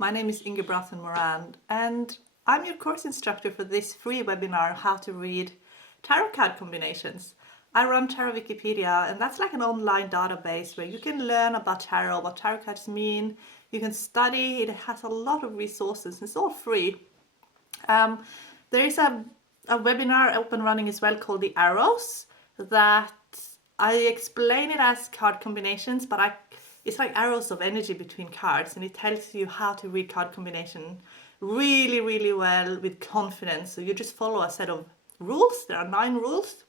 My name is Inge Brassen Moran, and I'm your course instructor for this free webinar, How to Read Tarot Card Combinations. I run Tarot Wikipedia, and that's like an online database where you can learn about tarot, what tarot cards mean. You can study, it has a lot of resources, it's all free. There is a webinar up and running as well called The Arrows that I explain it as card combinations, but it's like arrows of energy between cards, and it tells you how to read card combination really, really well with confidence. So you just follow a set of rules. There are 9 rules.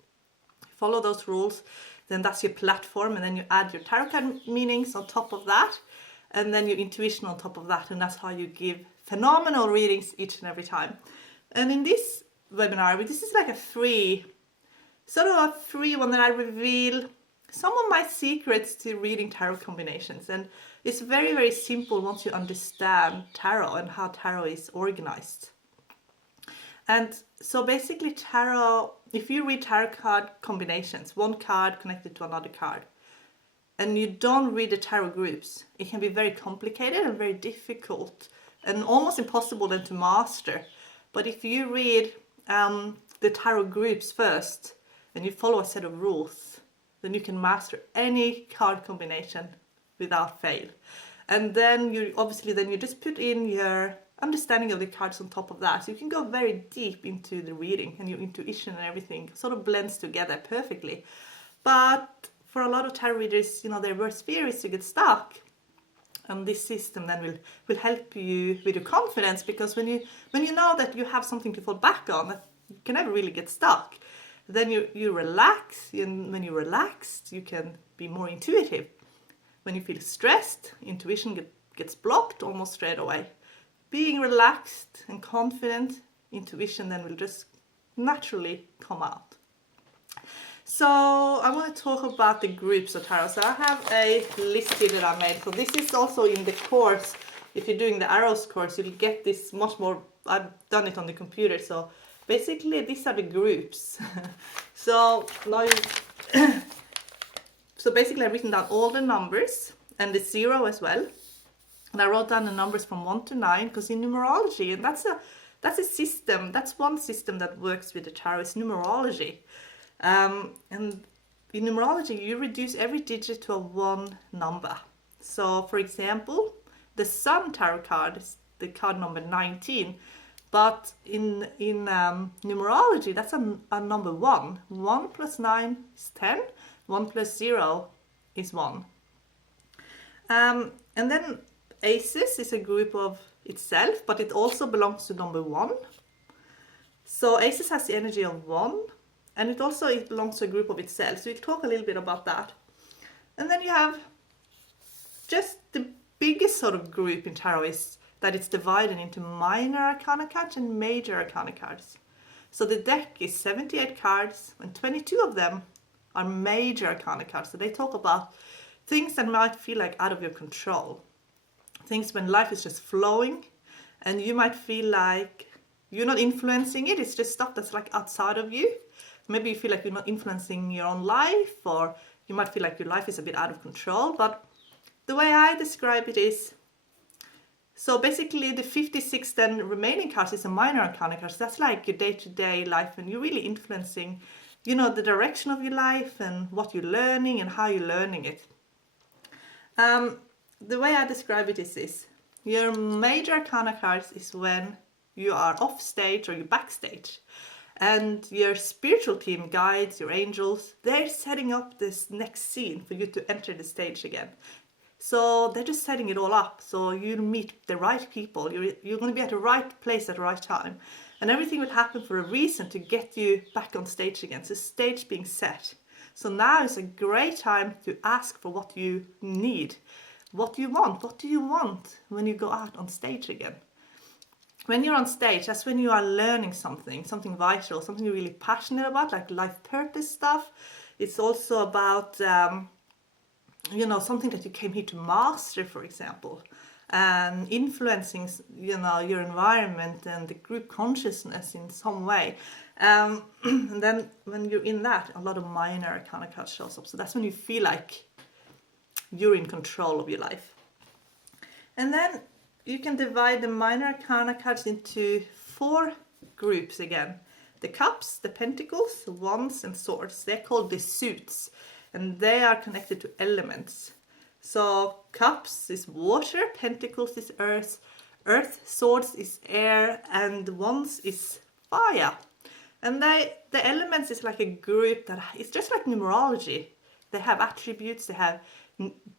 Follow those rules, then that's your platform, and then you add your tarot card meanings on top of that, and then your intuition on top of that, and that's how you give phenomenal readings each and every time. And in this webinar, this is like a free one that I reveal some of my secrets to reading tarot combinations, and it's very, very simple once you understand tarot and how tarot is organized. And so basically tarot, if you read tarot card combinations, one card connected to another card, and you don't read the tarot groups, it can be very complicated and very difficult and almost impossible then to master. But if you read the tarot groups first and you follow a set of rules, then you can master any card combination without fail. And then you just put in your understanding of the cards on top of that. So you can go very deep into the reading, and your intuition and everything sort of blends together perfectly. But for a lot of tarot readers, their worst fear is to get stuck. And this system then will help you with your confidence, because when you know that you have something to fall back on, that you can never really get stuck, then you relax, and when you're relaxed, you can be more intuitive. When you feel stressed, intuition gets blocked almost straight away. Being relaxed and confident, intuition then will just naturally come out. So I want to talk about the groups of tarot. So I have a list here that I made. So this is also in the course. If you're doing the Arrows course, you'll get this much more. I've done it on the computer. So basically these are the groups. So now so basically I've written down all the numbers and the 0 as well. And I wrote down the numbers from 1 to 9, because in numerology, and that's a system, that's one system that works with the tarot, is numerology. And in numerology, you reduce every digit to a 1 number. So, for example, the Sun tarot card is the card number 19, but in numerology, that's a number 1. 1 plus 9 is 10. 1 plus 0 is 1. And then Aces is a group of itself, but it also belongs to number 1. So Aces has the energy of 1, and it belongs to a group of itself. So we'll talk a little bit about that. And then you have just the biggest sort of group in tarot is that it's divided into minor arcana cards and major arcana cards. So the deck is 78 cards, and 22 of them are major arcana cards. So they talk about things that might feel like out of your control. Things when life is just flowing, and you might feel like you're not influencing it. It's just stuff that's like outside of you. Maybe you feel like you're not influencing your own life, or you might feel like your life is a bit out of control. But the way I describe it is, so basically the 56 then remaining cards is a minor arcana cards. That's like your day-to-day life, and you're really influencing, the direction of your life and what you're learning and how you're learning it. The way I describe it is this. Your major arcana cards is when you are off stage or you're backstage, and your spiritual team, guides, your angels, they're setting up this next scene for you to enter the stage again. So they're just setting it all up. So you'll meet the right people. You're going to be at the right place at the right time. And everything will happen for a reason to get you back on stage again. So stage being set. So now is a great time to ask for what you need. What do you want? What do you want when you go out on stage again? When you're on stage, that's when you are learning something vital, something you're really passionate about, like life purpose stuff. It's also about, something that you came here to master, for example, and influencing, your environment and the group consciousness in some way. And then when you're in that, a lot of minor arcana cards shows up. So that's when you feel like you're in control of your life. And then you can divide the minor arcana cards into 4 groups again. The cups, the pentacles, wands and swords. They're called the suits, and they are connected to elements. So cups is water, pentacles is earth, swords is air, and wands is fire. And the elements is like a group that it's just like numerology. They have attributes, they have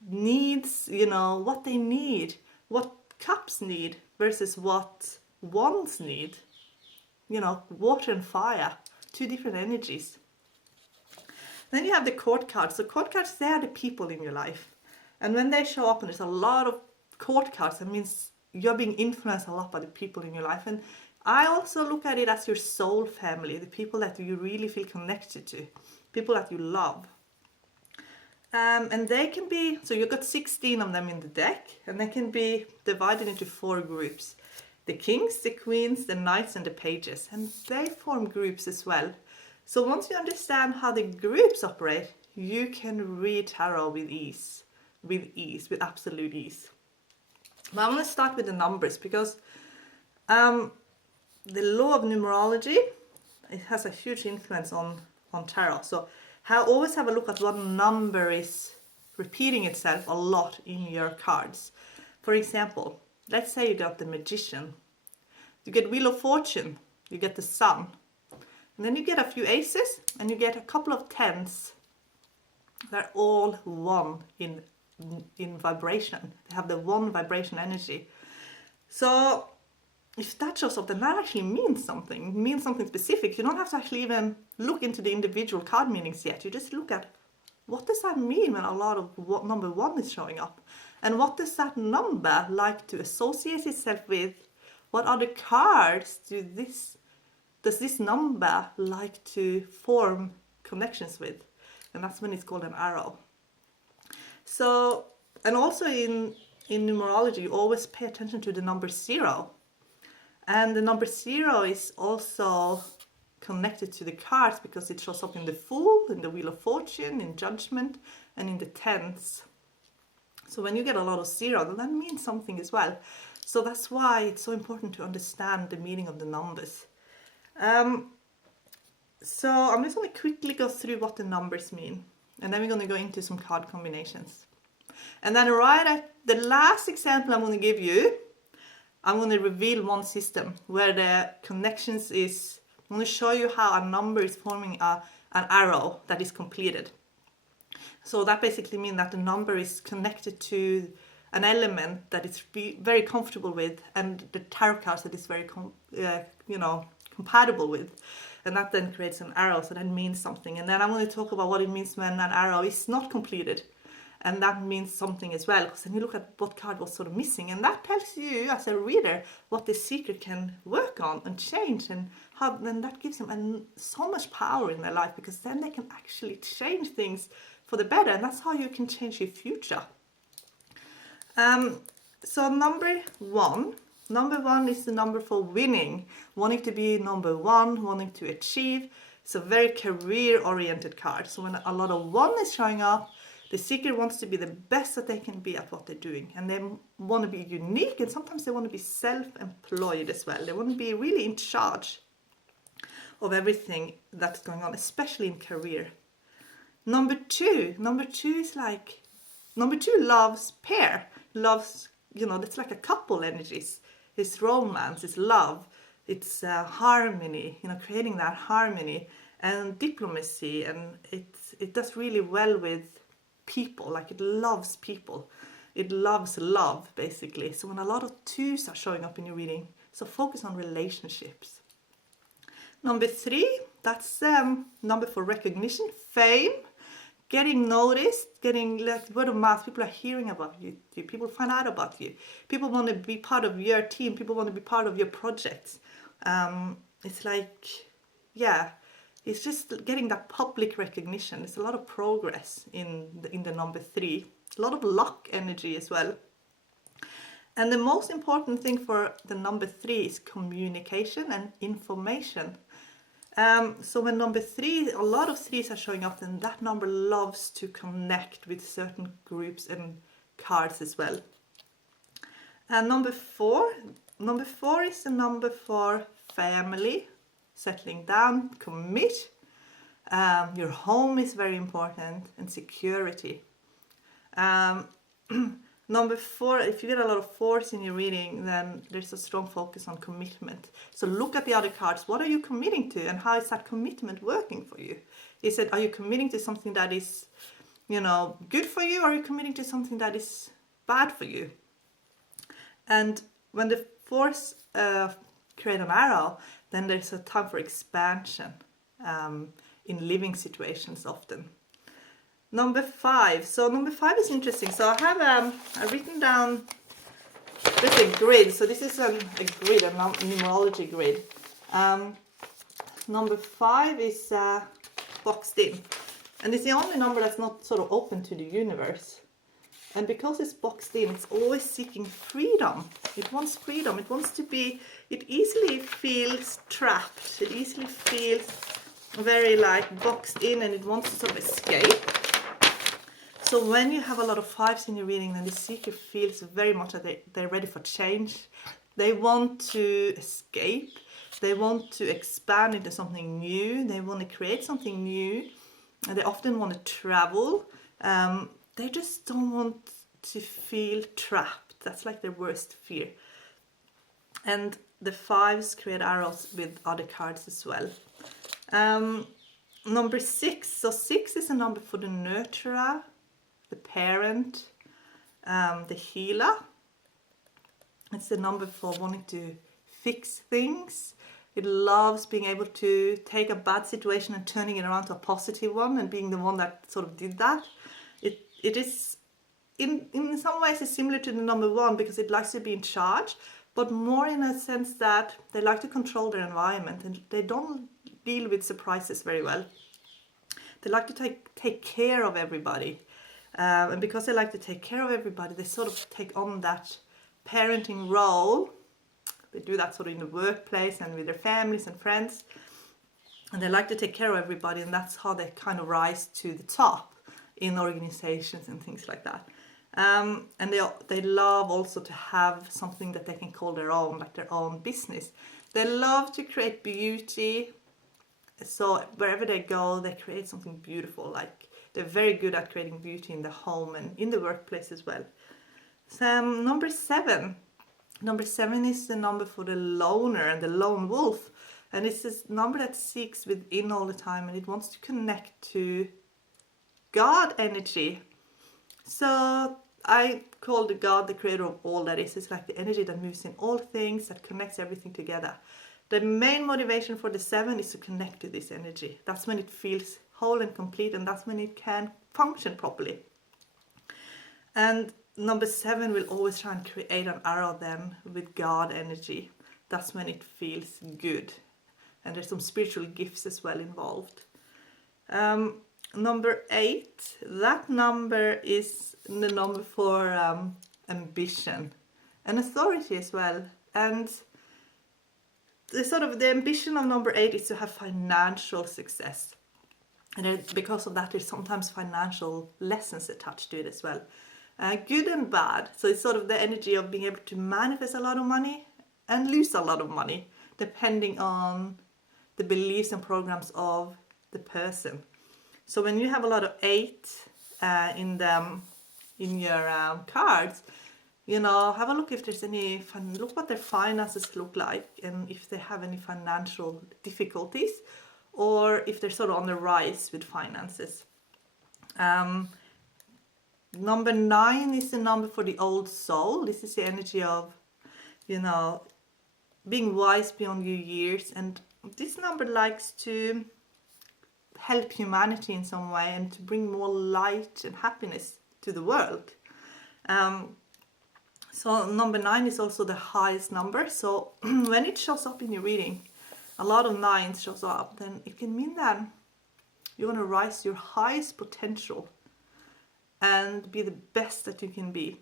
needs, you know, what they need, what cups need versus what wands need. You know, water and fire, 2 different energies. Then you have the court cards. So court cards, they are the people in your life. And when they show up and there's a lot of court cards, that means you're being influenced a lot by the people in your life. And I also look at it as your soul family, the people that you really feel connected to, people that you love. And they can be, so you've got 16 of them in the deck, and they can be divided into 4 groups. The kings, the queens, the knights, and the pages. And they form groups as well. So once you understand how the groups operate, you can read tarot with ease, with absolute ease. Now I'm going to start with the numbers, because the law of numerology, it has a huge influence on tarot. So always have a look at what number is repeating itself a lot in your cards. For example, let's say you got the Magician. You get Wheel of Fortune, you get the Sun. And then you get a few aces, and you get a couple of 10s. They're all 1 in vibration. They have the 1 vibration energy. So if that shows up, then that actually means something. It means something specific. You don't have to actually even look into the individual card meanings yet. You just look at, what does that mean when a lot of number 1 is showing up? And what does that number like to associate itself with? What other cards does this number like to form connections with? And that's when it's called an arrow. So, and also in numerology, you always pay attention to the number 0. And the number 0 is also connected to the cards because it shows up in the Fool, in the Wheel of Fortune, in Judgment, and in the 10s. So when you get a lot of 0, then that means something as well. So that's why it's so important to understand the meaning of the numbers. So I'm just going to quickly go through what the numbers mean. And then we're going to go into some card combinations. And then right at the last example I'm going to give you, I'm going to reveal one system where the connections is, I'm going to show you how a number is forming an arrow that is completed. So that basically means that the number is connected to an element that it's very comfortable with, and the tarot cards that is very compatible with. And that then creates an arrow, so that means something. And then I'm going to talk about what it means when an arrow is not completed. And that means something as well, because then you look at what card was sort of missing, and that tells you as a reader what the seeker can work on and change, and how then that gives them so much power in their life, because then they can actually change things for the better, and that's how you can change your future. So number 1 is the number for winning, wanting to be number 1, wanting to achieve. It's a very career-oriented card. So when a lot of 1 is showing up, the seeker wants to be the best that they can be at what they're doing. And they want to be unique, and sometimes they want to be self-employed as well. They want to be really in charge of everything that's going on, especially in career. Number 2 is like, number 2 loves pair, loves, it's like a couple energies. It's romance, it's love, it's harmony, creating that harmony and diplomacy, and it does really well with people, like it loves people. It loves love, basically. So when a lot of 2s are showing up in your reading, so focus on relationships. Number 3, that's number for recognition, fame, getting noticed, getting like word of mouth. People are hearing about you. People find out about you. People want to be part of your team. People want to be part of your projects. It's like, it's just getting that public recognition. There's a lot of progress in the number 3. A lot of luck energy as well. And the most important thing for the number 3 is communication and information. So when number 3, a lot of 3s are showing up, then that number loves to connect with certain groups and cards as well. And number four is the number for family, settling down, commit. Your home is very important, and security. Um, Number four, if you get a lot of fours in your reading, then there's a strong focus on commitment. So look at the other cards. What are you committing to, and how is that commitment working for you? Are you committing to something that is, good for you, or are you committing to something that is bad for you? And when the fours create an arrow, then there's a time for expansion in living situations often. Number five. So number five is interesting. So I have I've written down with a grid. So this is a grid, a numerology grid. Number five is boxed in, and it's the only number that's not sort of open to the universe. And because it's boxed in, it's always seeking freedom. It wants freedom. It wants to be. It easily feels trapped. It easily feels very boxed in, and it wants to sort of escape. So when you have a lot of fives in your reading, then the seeker feels very much that they're ready for change. They want to escape. They want to expand into something new. They want to create something new. And they often want to travel. They just don't want to feel trapped. That's like their worst fear. And the fives create arrows with other cards as well. Number six. So six is a number for the nurturer, the parent, the healer. It's the number for wanting to fix things. It loves being able to take a bad situation and turning it around to a positive one, and being the one that sort of did that. It is, in some ways, it's similar to the number one, because it likes to be in charge, but more in a sense that they like to control their environment, and they don't deal with surprises very well. They like to take care of everybody. And because they like to take care of everybody, they sort of take on that parenting role. They do that sort of in the workplace and with their families and friends. And they like to take care of everybody, and that's how they kind of rise to the top in organizations and things like that. And they love also to have something that they can call their own, like their own business. They love to create beauty. So wherever they go, they create something beautiful. Like, they're very good at creating beauty in the home and in the workplace as well. So, number seven. Number seven is the number for the loner and the lone wolf. And it's this number that seeks within all the time, and it wants to connect to God energy. So I call the God the creator of all that is. It's like the energy that moves in all things, that connects everything together. The main motivation for the seven is to connect to this energy. That's when it feels whole and complete, and that's when it can function properly. And number seven will always try and create an arrow then with God energy. That's when it feels good. And there's some spiritual gifts as well involved. Number eight, that number is the number for ambition and authority as well. And the ambition of number eight is to have financial success. And because of that, there's sometimes financial lessons attached to it as well. Good and bad. So it's sort of the energy of being able to manifest a lot of money and lose a lot of money, depending on the beliefs and programs of the person. So when you have a lot of eight in your cards, have a look if there's any look what their finances look like, and if they have any financial difficulties, or if they're sort of on the rise with finances. Number 9 is the number for the old soul. This is the energy of, being wise beyond your years, and this number likes to help humanity in some way and to bring more light and happiness to the world. So number 9 is also the highest number. So when it shows up in your reading, a lot of 9s shows up, then it can mean that you want to rise to your highest potential and be the best that you can be.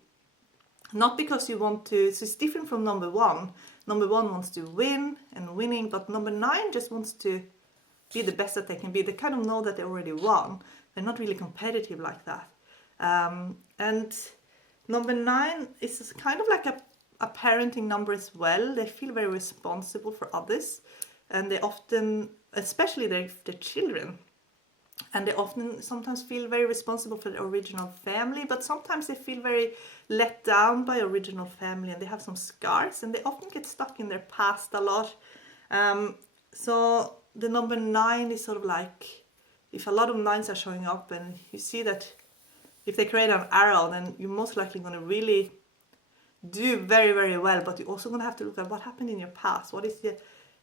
Not because you want to, so it's different from number 1. Number 1 wants to win and winning, but number 9 just wants to be the best that they can be. They kind of know that they already won. They're not really competitive like that. And number 9 is kind of like a parenting number as well. They feel very responsible for others, and they often, especially their children, and they often sometimes feel very responsible for the original family, but sometimes they feel very let down by original family, and they have some scars, and they often get stuck in their past a lot. So the number 9 is sort of like, if a lot of 9s are showing up, and you see that if they create an arrow, then you're most likely going to really do very, very well, but you're also going to have to look at what happened in your past. What is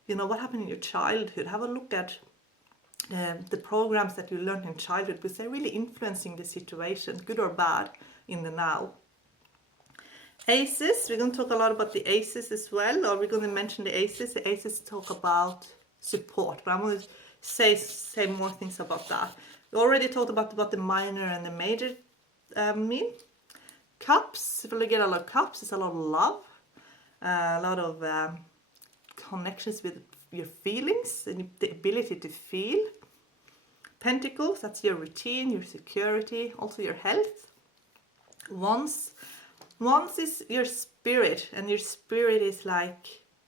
what happened in your childhood? Have a look at the programs that you learned in childhood, because they're really influencing the situation, good or bad, in the now. Aces, we're going to talk a lot about the aces as well, or we're going to mention the aces. The aces talk about support, but I'm going to say more things about that. We already talked about what the minor and the major mean. Cups, if you look at a lot of cups, it's a lot of love, a lot of connections with your feelings and the ability to feel. Pentacles, that's your routine, your security, also your health. Wands is your spirit, and your spirit is like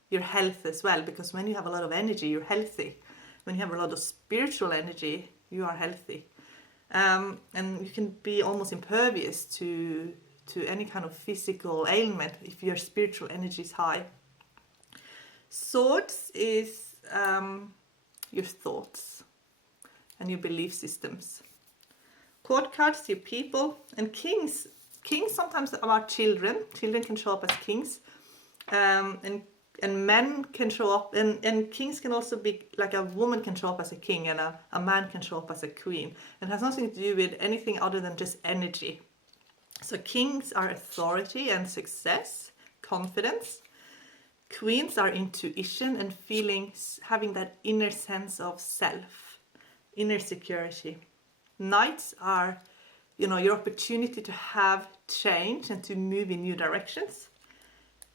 your health as well, because when you have a lot of energy, you're healthy. When you have a lot of spiritual energy, you are healthy. And you can be almost impervious to any kind of physical ailment if your spiritual energy is high. Swords is your thoughts and your belief systems. Court cards, your people. And kings sometimes are our children. Children can show up as kings. And men can show up, and kings can also be like, a woman can show up as a king, and a man can show up as a queen. And it has nothing to do with anything other than just energy. So kings are authority and success, confidence. Queens are intuition and feelings, having that inner sense of self, inner security. Knights are, your opportunity to have change and to move in new directions.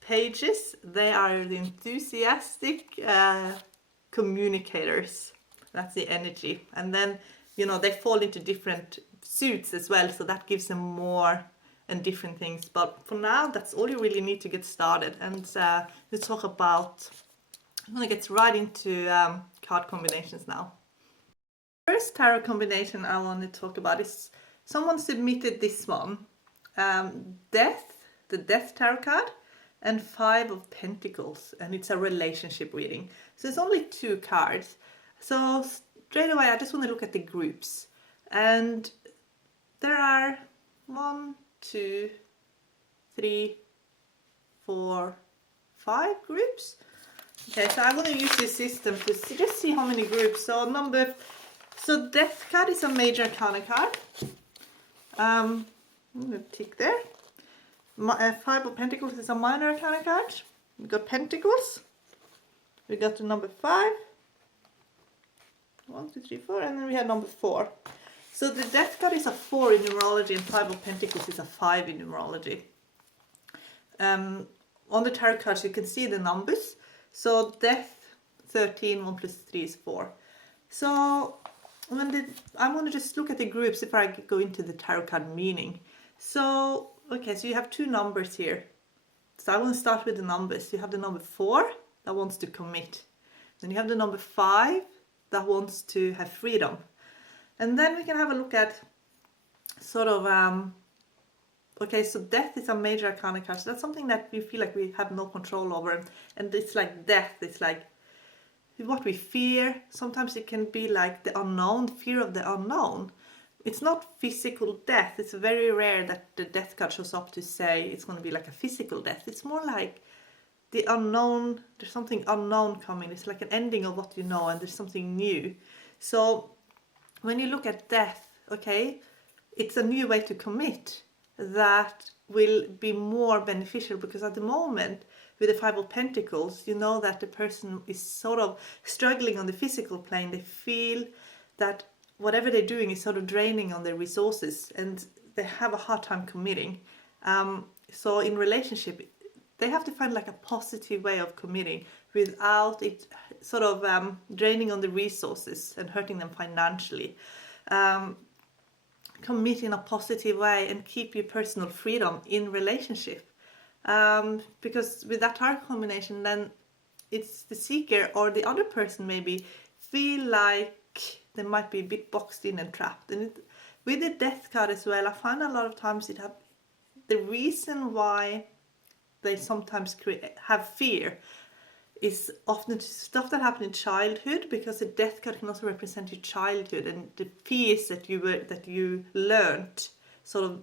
Pages, they are the enthusiastic communicators. That's the energy. And then, they fall into different suits as well, so that gives them more and different things. But for now, that's all you really need to get started. And we'll talk about, I'm going to get right into card combinations now. First tarot combination I want to talk about is, someone submitted this one, Death, the Death Tarot card, and 5 of Pentacles, and it's a relationship reading. So it's only 2 cards. So straight away, I just want to look at the groups. And there are 1, 2, 3, 4, 5 groups. Okay, so I'm going to use this system to just see how many groups. So Death card is a major arcana card. I'm going to tick there. 5 of Pentacles is a minor arcana card. We got Pentacles. We got the number 5. 1, 2, 3, 4, and then we have number 4. So the Death card is a 4 in numerology, and 5 of Pentacles is a 5 in numerology. On the tarot cards, you can see the numbers. So Death, 13, 1 plus 3 is 4. So I'm going to just look at the groups if I go into the tarot card meaning. So, okay, so you have 2 numbers here. So I want to start with the numbers. You have the number 4 that wants to commit. Then you have the number 5 that wants to have freedom. And then we can have a look at sort of, okay, so Death is a major arcana card. So that's something that we feel like we have no control over. And it's like death, it's like what we fear. Sometimes it can be like the unknown, fear of the unknown. It's not physical death. It's very rare that the Death card shows up to say it's going to be like a physical death. It's more like the unknown, there's something unknown coming. It's like an ending of what you know, and there's something new. So when you look at death, okay, it's a new way to commit that will be more beneficial, because at the moment with the 5 of Pentacles, you know that the person is sort of struggling on the physical plane. They feel that whatever they're doing is sort of draining on their resources, and they have a hard time committing. So in relationship, they have to find like a positive way of committing without it sort of draining on the resources and hurting them financially. Commit in a positive way and keep your personal freedom in relationship. Because with that tarot combination, then it's the seeker or the other person maybe feel like they might be a bit boxed in and trapped. And with the death card as well, I find a lot of times the reason why they sometimes have fear is often stuff that happened in childhood, because the death card can also represent your childhood and the fears that you learned, sort of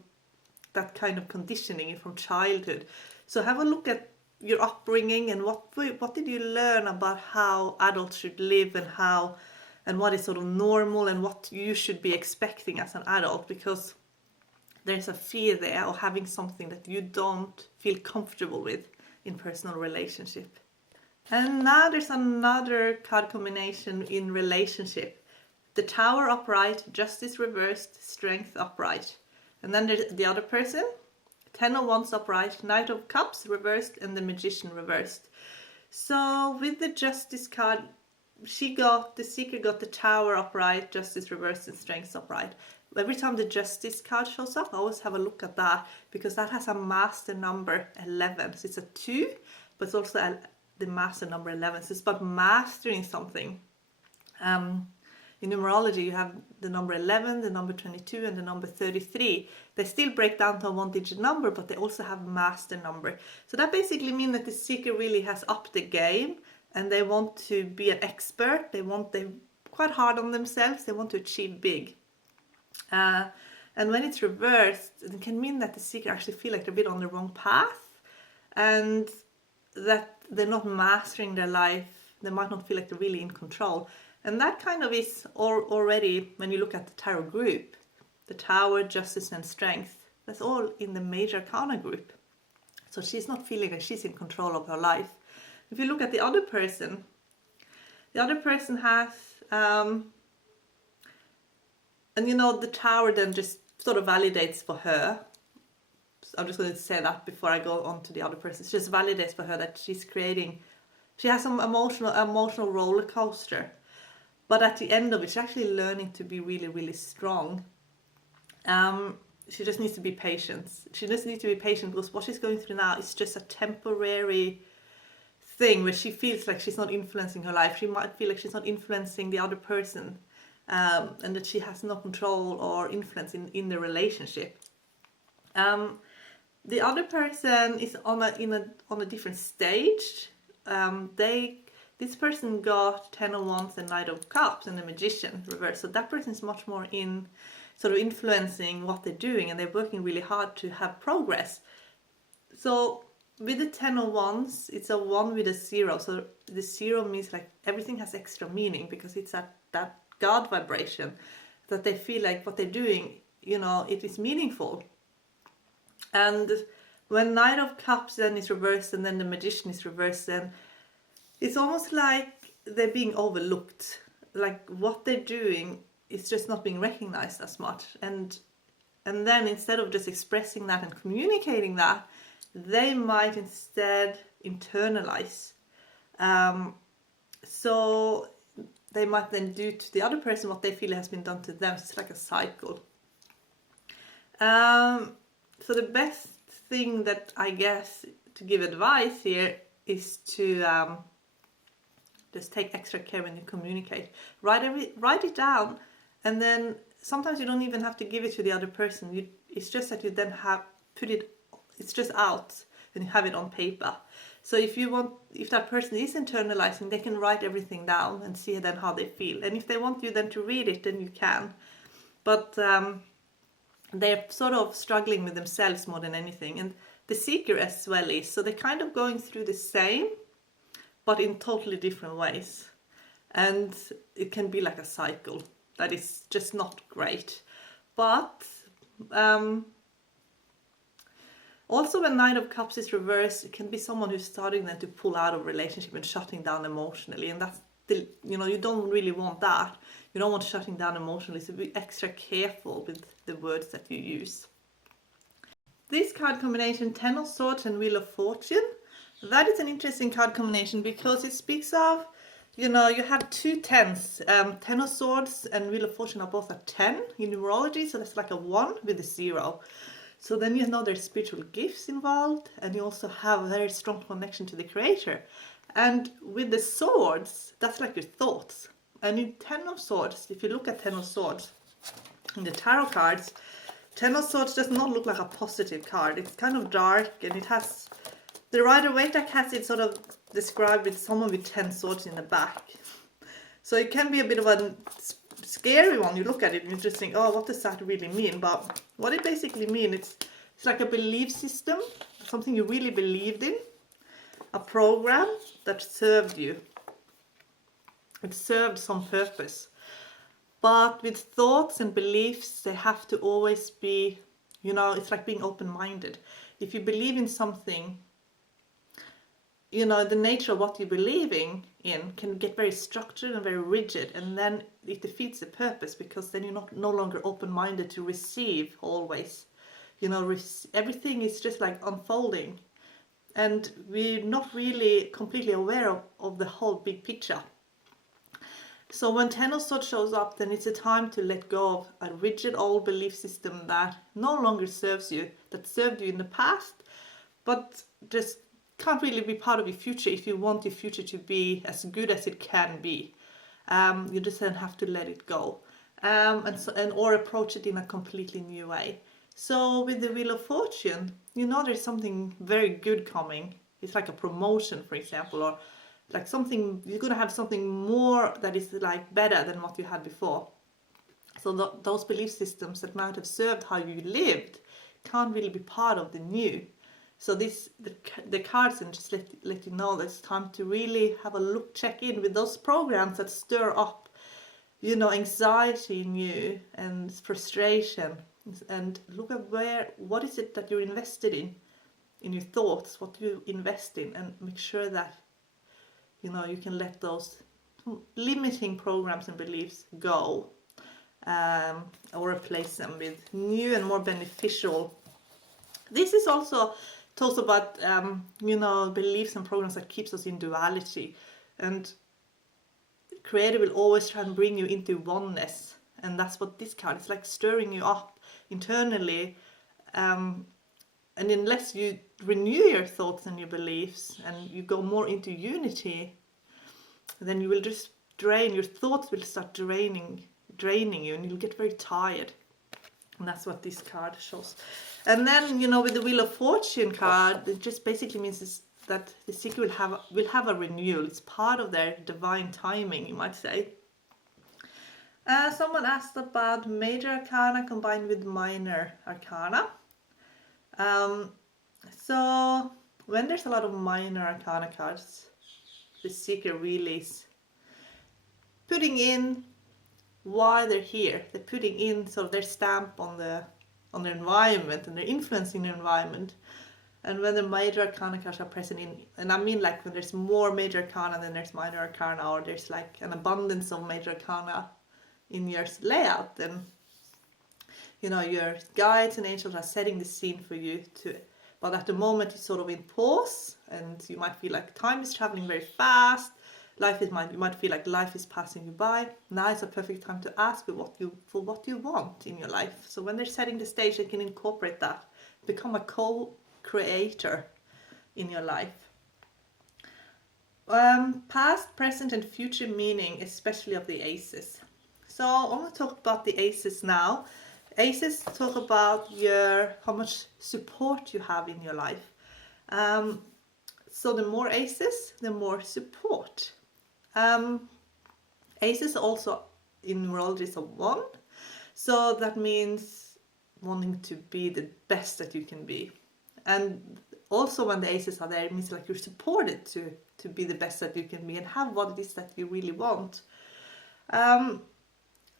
that kind of conditioning from childhood. So have a look at your upbringing and what did you learn about how adults should live and what is sort of normal and what you should be expecting as an adult, because there's a fear there of having something that you don't feel comfortable with in personal relationship. And now there's another card combination in relationship. The Tower upright, Justice reversed, Strength upright. And then there's the other person, Ten of Wands upright, Knight of Cups reversed, and the Magician reversed. So with the Justice card, the seeker got the Tower upright, Justice reversed, and Strength upright. Every time the Justice card shows up, I always have a look at that, because that has a master number 11. So it's a 2, but it's also the master number 11. So it's about mastering something. In numerology, you have the number 11, the number 22, and the number 33. They still break down to a one-digit number, but they also have master number. So that basically means that the seeker really has upped the game, and they want to be an expert. They're quite hard on themselves. They want to achieve big. And when it's reversed, it can mean that the seeker actually feel like they're a bit on the wrong path, and that they're not mastering their life. They might not feel like they're really in control. And that kind of is already, when you look at the tarot group, the Tower, Justice, and Strength, that's all in the major arcana group. So she's not feeling like she's in control of her life. If you look at the other person has, and the Tower then just sort of validates for her. So I'm just going to say that before I go on to the other person. It just validates for her that she has some emotional roller coaster. But at the end of it, she's actually learning to be really, really strong. She just needs to be patient. She just needs to be patient, because what she's going through now is just a temporary thing where she feels like she's not influencing her life. She might feel like she's not influencing the other person, and that she has no control or influence in the relationship. The other person is on a different stage. This person got Ten of Wands and Knight of Cups and the Magician reversed. So that person is much more in sort of influencing what they're doing, and they're working really hard to have progress. So with the Ten of Wands, it's a 1 with a 0. So the 0 means like everything has extra meaning, because it's at that God vibration that they feel like what they're doing, it is meaningful. And when Knight of Cups then is reversed and then the Magician is reversed, then it's almost like they're being overlooked. Like what they're doing is just not being recognized as much. And then instead of just expressing that and communicating that, they might instead internalize. So they might then do to the other person what they feel has been done to them. It's like a cycle. So the best thing that I guess to give advice here is to just take extra care when you communicate. Write it down, and then sometimes you don't even have to give it to the other person. It's just that you then it's just out and you have it on paper. So if that person is internalizing, they can write everything down and see then how they feel. And if they want you then to read it, then you can. But they're sort of struggling with themselves more than anything. And the seeker as well is. So they're kind of going through the same, but in totally different ways. And it can be like a cycle that is just not great. But also when Nine of Cups is reversed, it can be someone who's starting then to pull out of relationship and shutting down emotionally. And that's, you don't really want that. You don't want shutting down emotionally, so be extra careful with the words that you use. This card combination, Ten of Swords and Wheel of Fortune, that is an interesting card combination because it speaks of, you have two tens. Ten of Swords and Wheel of Fortune are both a 10 in numerology, so that's like a 1 with a 0. So then you know there's spiritual gifts involved, and you also have a very strong connection to the Creator. And with the swords, that's like your thoughts. And in Ten of Swords, if you look at Ten of Swords in the tarot cards, Ten of Swords does not look like a positive card. It's kind of dark, and it has, the Rider-Waite deck has it sort of described with someone with 10 swords in the back. So it can be a bit of a scary one. You look at it and you just think, oh, what does that really mean? But what it basically means, it's like a belief system, something you really believed in, a program that served you. It served some purpose. But with thoughts and beliefs, they have to always be, you know, it's like being open-minded. If you believe in something, you know, the nature of what you believe in can get very structured and very rigid, and then it defeats the purpose, because then you're no longer open-minded to receive always. You know, everything is just like unfolding, and we're not really completely aware of the whole big picture. So when Ten of Swords shows up, then it's a time to let go of a rigid old belief system that no longer serves you, that served you in the past, but just can't really be part of your future if you want your future to be as good as it can be. You just then have to let it go, or approach it in a completely new way. So with the Wheel of Fortune, you know there's something very good coming. It's like a promotion, for example, or like something, you're going to have something more that is like better than what you had before. So those belief systems that might have served how you lived can't really be part of the new. So the cards can just let you know that it's time to really have a look, check in with those programs that stir up, you know, anxiety in you and frustration, and look at what is it that you're invested in your thoughts, what do you invest in, and make sure that, you know, you can let those limiting programs and beliefs go, or replace them with new and more beneficial. This is also talks about, you know, beliefs and programs that keeps us in duality, and Creator will always try and bring you into oneness, and that's what this card is like, stirring you up internally, and unless you renew your thoughts and your beliefs and you go more into unity, then you will just drain, your thoughts will start draining you, and you'll get very tired. And that's what this card shows. And then, you know, with the Wheel of Fortune card, it just basically means that the seeker will have a renewal. It's part of their divine timing, you might say. Someone asked about major arcana combined with minor arcana. So when there's a lot of minor arcana cards, the seeker really is putting in why they're here. They're putting in sort of their stamp on the environment, and they're influencing the environment. And when the major arcana cards are present in, and I mean like when there's more major arcana than there's minor arcana, or there's like an abundance of major arcana in your layout, then, you know, your guides and angels are setting the scene for you to, but at the moment it's sort of in pause, and you might feel like time is traveling very fast. You might feel like life is passing you by. Now is a perfect time to ask for what you want in your life. So when they're setting the stage, they can incorporate that, become a co-creator in your life. Past, present, and future meaning, especially of the aces. So I want to talk about the aces now. Aces talk about how much support you have in your life. So the more aces, the more support. Aces also in numerology is a 1, so that means wanting to be the best that you can be. And also when the aces are there, it means like you're supported to be the best that you can be and have what it is that you really want.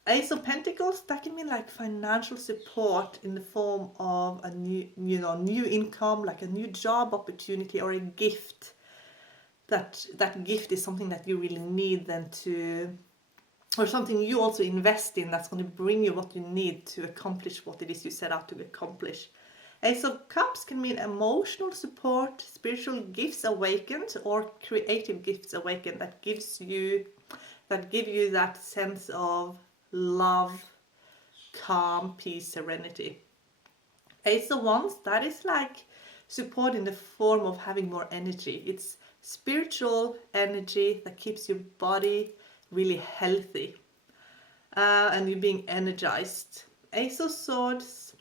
Ace of Pentacles, that can mean like financial support in the form of a new income, like a new job opportunity or a gift. That gift is something that you really need then or something you also invest in, that's going to bring you what you need to accomplish what it is you set out to accomplish. Ace of Cups can mean emotional support, spiritual gifts awakened, or creative gifts awakened that give you that sense of love, calm, peace, serenity. Ace of Wands, that is like support in the form of having more energy. It's spiritual energy that keeps your body really healthy, and you being energized. Ace of Swords,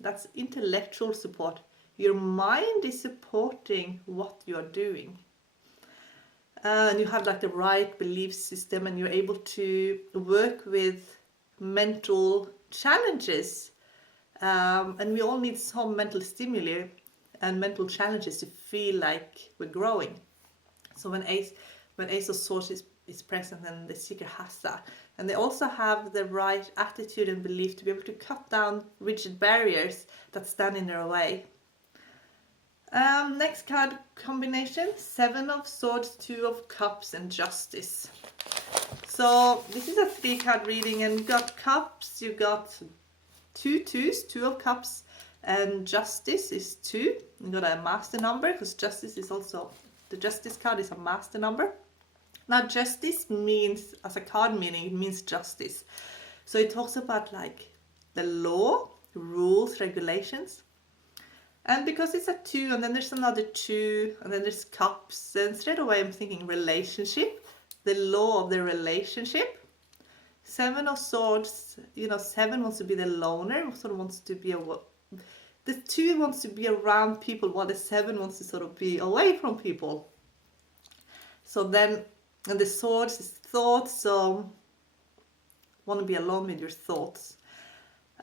that's intellectual support. Your mind is supporting what you're doing. And you have like the right belief system, and you're able to work with mental challenges. And we all need some mental stimuli and mental challenges to feel like we're growing. So when Ace of Swords is present, then the seeker has that. And they also have the right attitude and belief to be able to cut down rigid barriers that stand in their way. Next card combination, Seven of Swords, Two of Cups, and Justice. So this is a 3-card reading, and you got Cups, you got 2 twos, 2 of Cups, and Justice is 2. You got a master number, because Justice is also, the Justice card is a master number. Now Justice means, as a card meaning, it means justice. So it talks about like the law, rules, regulations. And because it's a 2, and then there's another 2, and then there's Cups, and straight away I'm thinking relationship, the law of the relationship. 7 of Swords, 7 wants to be the loner, sort of wants to be the 2 wants to be around people, while the 7 wants to sort of be away from people. So then, and the Swords is thoughts, so want to be alone with your thoughts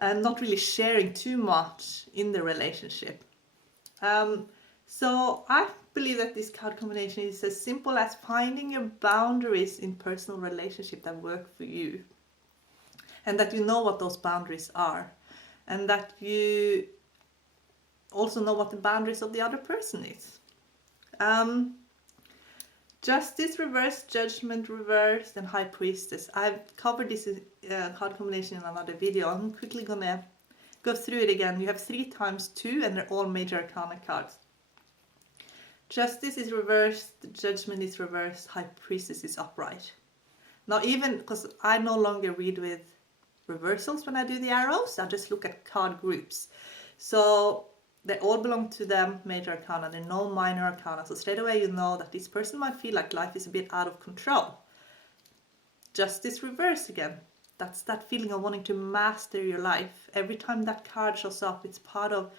and not really sharing too much in the relationship. So I believe that this card combination is as simple as finding your boundaries in personal relationship that work for you, and that you know what those boundaries are, and that you also know what the boundaries of the other person is. Justice reversed, Judgment reversed, and High Priestess. I've covered this card combination in another video. I'm quickly gonna go through it again. You have 3 times 2, and they're all major arcana cards. Justice is reversed, Judgment is reversed, High Priestess is upright. Now, even because I no longer read with reversals when I do the arrows, I just look at card groups. So they all belong to the major arcana, there are no minor arcana. So straight away you know that this person might feel like life is a bit out of control. Justice reversed again. That's that feeling of wanting to master your life. Every time that card shows up, it's part of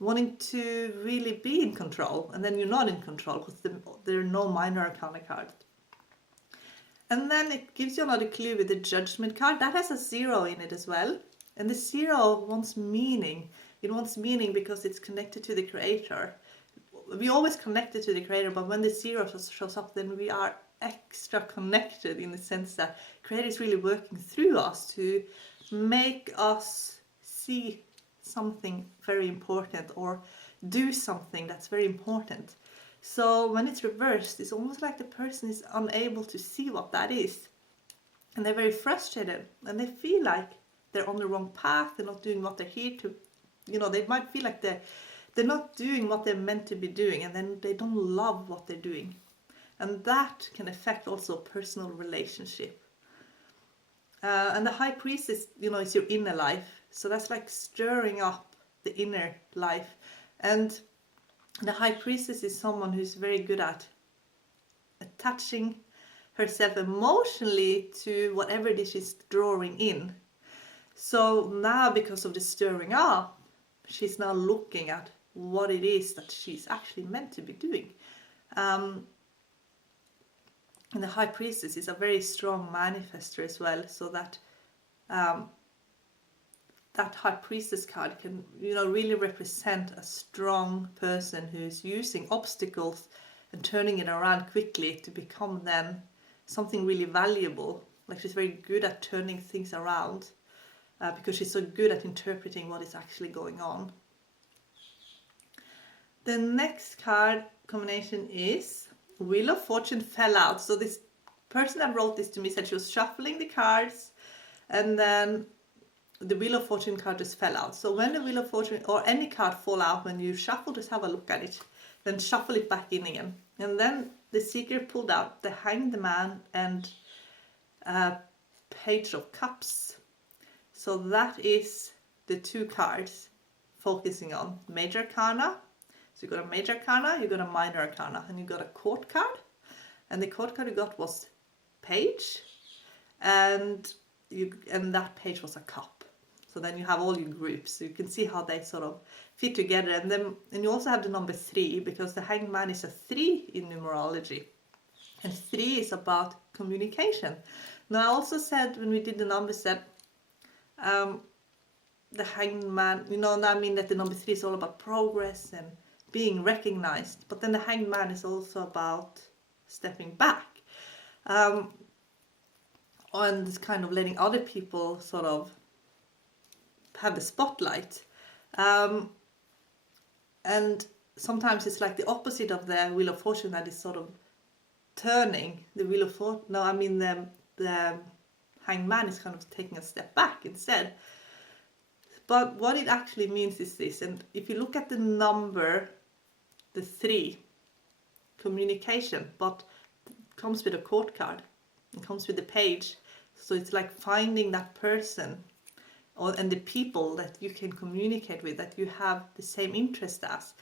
wanting to really be in control, and then you're not in control because there are no minor arcana cards. And then it gives you another clue with the Judgment card. That has a 0 in it as well. And the 0 wants meaning. It wants meaning because it's connected to the Creator. We always connected to the Creator, but when the 0 shows up, then we are extra connected in the sense that Creator is really working through us to make us see something very important or do something that's very important. So when it's reversed, it's almost like the person is unable to see what that is, and they're very frustrated, and they feel like they're on the wrong path. They're not doing what they're here to, they might feel like they're not doing what they're meant to be doing, and then they don't love what they're doing, and that can affect also personal relationship. And the High Priestess, is your inner life. So that's like stirring up the inner life. And the High Priestess is someone who's very good at attaching herself emotionally to whatever it is she's drawing in. So now, because of the stirring up, she's now looking at what it is that she's actually meant to be doing. And the High Priestess is a very strong manifester as well, so that that High Priestess card can, really represent a strong person who's using obstacles and turning it around quickly to become then something really valuable. Like, she's very good at turning things around because she's so good at interpreting what is actually going on. The next card combination is Wheel of Fortune fell out. So this person that wrote this to me said she was shuffling the cards, and then the Wheel of Fortune card just fell out. So when the Wheel of Fortune or any card fall out, when you shuffle, just have a look at it, then shuffle it back in again. And then the Seeker pulled out the Hanged Man and Page of Cups. So that is the 2 cards focusing on major arcana. So you got a major arcana, you got a minor arcana, and you got a court card. And the court card you got was page, and that page was a cup. So then you have all your groups. So you can see how they sort of fit together. And you also have the number 3, because the Hanged Man is a 3 in numerology. And 3 is about communication. Now I also said when we did the numbers that the Hanged Man, I mean that the number 3 is all about progress and being recognized. But then the Hanged Man is also about stepping back. And this kind of letting other people sort of have the spotlight. And sometimes it's like the opposite of the Wheel of Fortune, that is sort of turning the Wheel of Fortune. No, I mean the Hanged Man is kind of taking a step back instead. But what it actually means is this, and if you look at the number, the 3, communication, but it comes with a court card, it comes with a page, so it's like finding that person and the people that you can communicate with, that you have the same interest as,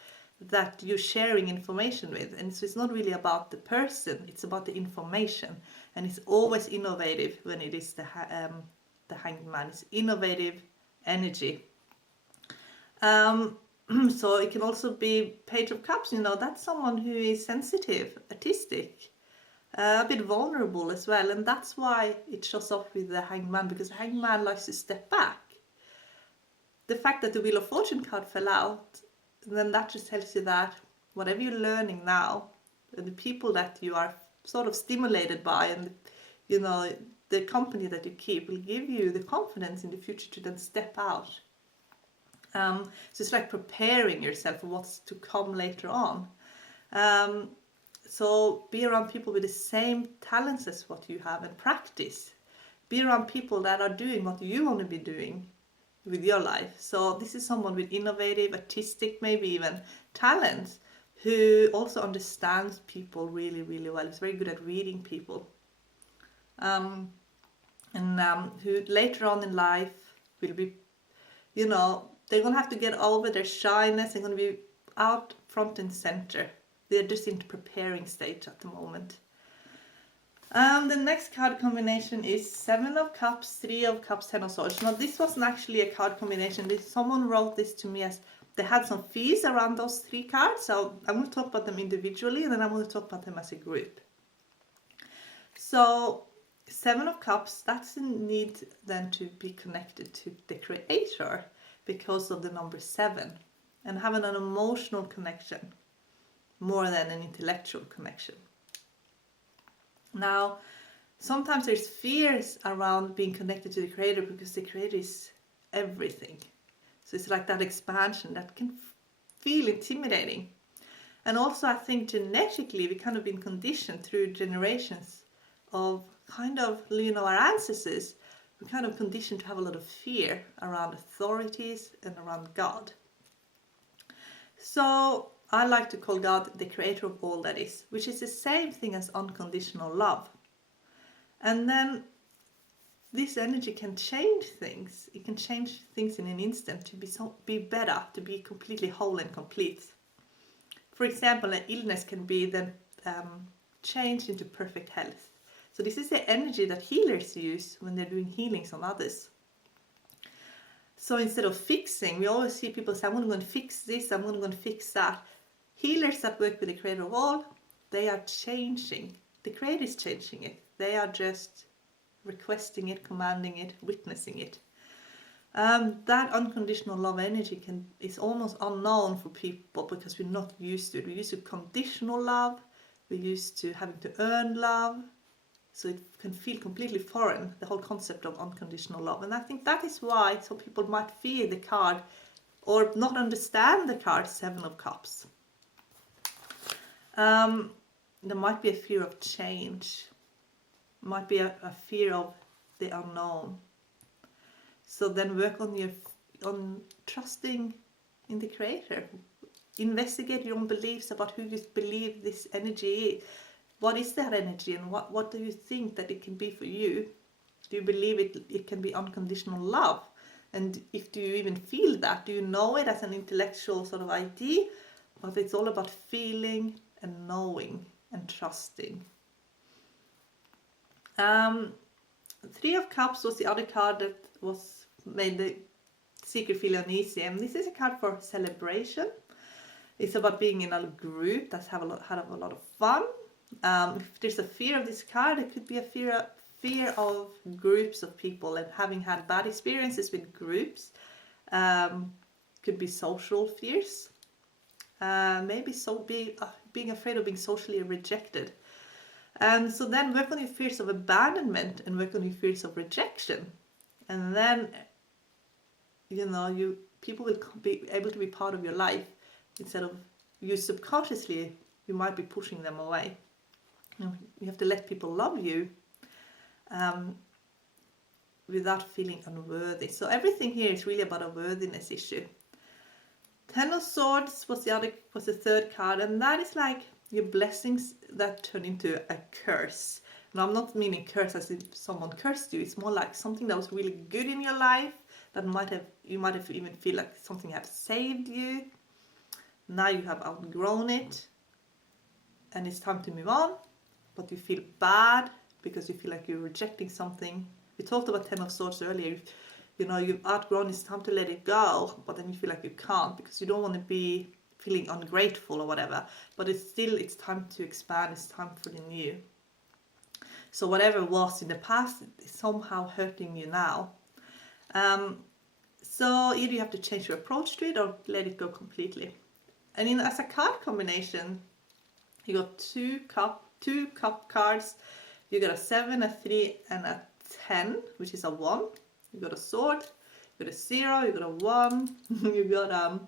that you're sharing information with. And so it's not really about the person, it's about the information. And it's always innovative when it is the Hanged Man. It's innovative energy. So it can also be Page of Cups, that's someone who is sensitive, artistic, a bit vulnerable as well. And that's why it shows off with the Hanged Man, because the Hanged Man likes to step back. The fact that the Wheel of Fortune card fell out, then that just tells you that whatever you're learning now, and the people that you are sort of stimulated by, and the company that you keep will give you the confidence in the future to then step out. So it's like preparing yourself for what's to come later on. So be around people with the same talents as what you have, and practice. Be around people that are doing what you want to be doing with your life. So this is someone with innovative, artistic, maybe even talents, who also understands people really, really well. Is very good at reading people. And who later on in life will be, they're going to have to get over their shyness. They're going to be out front and center. They're just in the preparing stage at the moment. The next card combination is 7 of Cups, 3 of Cups, 10 of Swords. Now this wasn't actually a card combination. Someone wrote this to me as they had some fears around those 3 cards. So I'm going to talk about them individually, and then I'm going to talk about them as a group. So 7 of Cups, that's a need then to be connected to the Creator because of the number 7, and having an emotional connection more than an intellectual connection. Now, sometimes there's fears around being connected to the Creator, because the Creator is everything. So it's like that expansion that can feel intimidating. And also I think genetically we kind of been conditioned through generations of kind of, our ancestors were kind of conditioned to have a lot of fear around authorities and around God. So I like to call God the creator of all that is, which is the same thing as unconditional love. And then this energy can change things. It can change things in an instant to be better, to be completely whole and complete. For example, an illness can be then changed into perfect health. So this is the energy that healers use when they're doing healings on others. So instead of fixing, we always see people say, I'm going to fix this, I'm going to fix that. Healers that work with the Creator of all, they are changing. The Creator is changing it. They are just requesting it, commanding it, witnessing it. That unconditional love energy is almost unknown for people because we're not used to it. We're used to conditional love. We're used to having to earn love. So it can feel completely foreign, the whole concept of unconditional love. And I think that is why some people might fear the card or not understand the card 7 of Cups. There might be a fear of change. Might be a fear of the unknown. So then work on trusting in the Creator. Investigate your own beliefs about who you believe this energy is. What is that energy, and what do you think that it can be for you? Do you believe it can be unconditional love? And if do you even feel that? Do you know it as an intellectual sort of idea? But it's all about feeling and knowing and trusting. Three of Cups was the other card that was made the seeker feel uneasy, and this is a card for celebration. It's about being in a group that's had a lot of fun. If there's a fear of this card, it could be a fear of groups of people and having had bad experiences with groups. Could be social fears. Maybe being afraid of being socially rejected. And so then work on your fears of abandonment and work on your fears of rejection. And then, people will be able to be part of your life instead of you subconsciously, you might be pushing them away. You have to let people love you without feeling unworthy. So everything here is really about a worthiness issue. Ten of Swords was the third card, and that is like your blessings that turn into a curse. Now I'm not meaning curse as if someone cursed you. It's more like something that was really good in your life that you might have even feel like something had saved you. Now you have outgrown it, and it's time to move on. But you feel bad because you feel like you're rejecting something. We talked about Ten of Swords earlier. You've outgrown, it's time to let it go, but then you feel like you can't because you don't want to be feeling ungrateful or whatever. But it's time to expand, it's time for the new. So whatever was in the past is somehow hurting you now. So either you have to change your approach to it or let it go completely. And as a card combination, you got two cup cards. You got a 7, a 3, and a 10, which is a 1. You got a sword, you got a 0, you got a 1, you got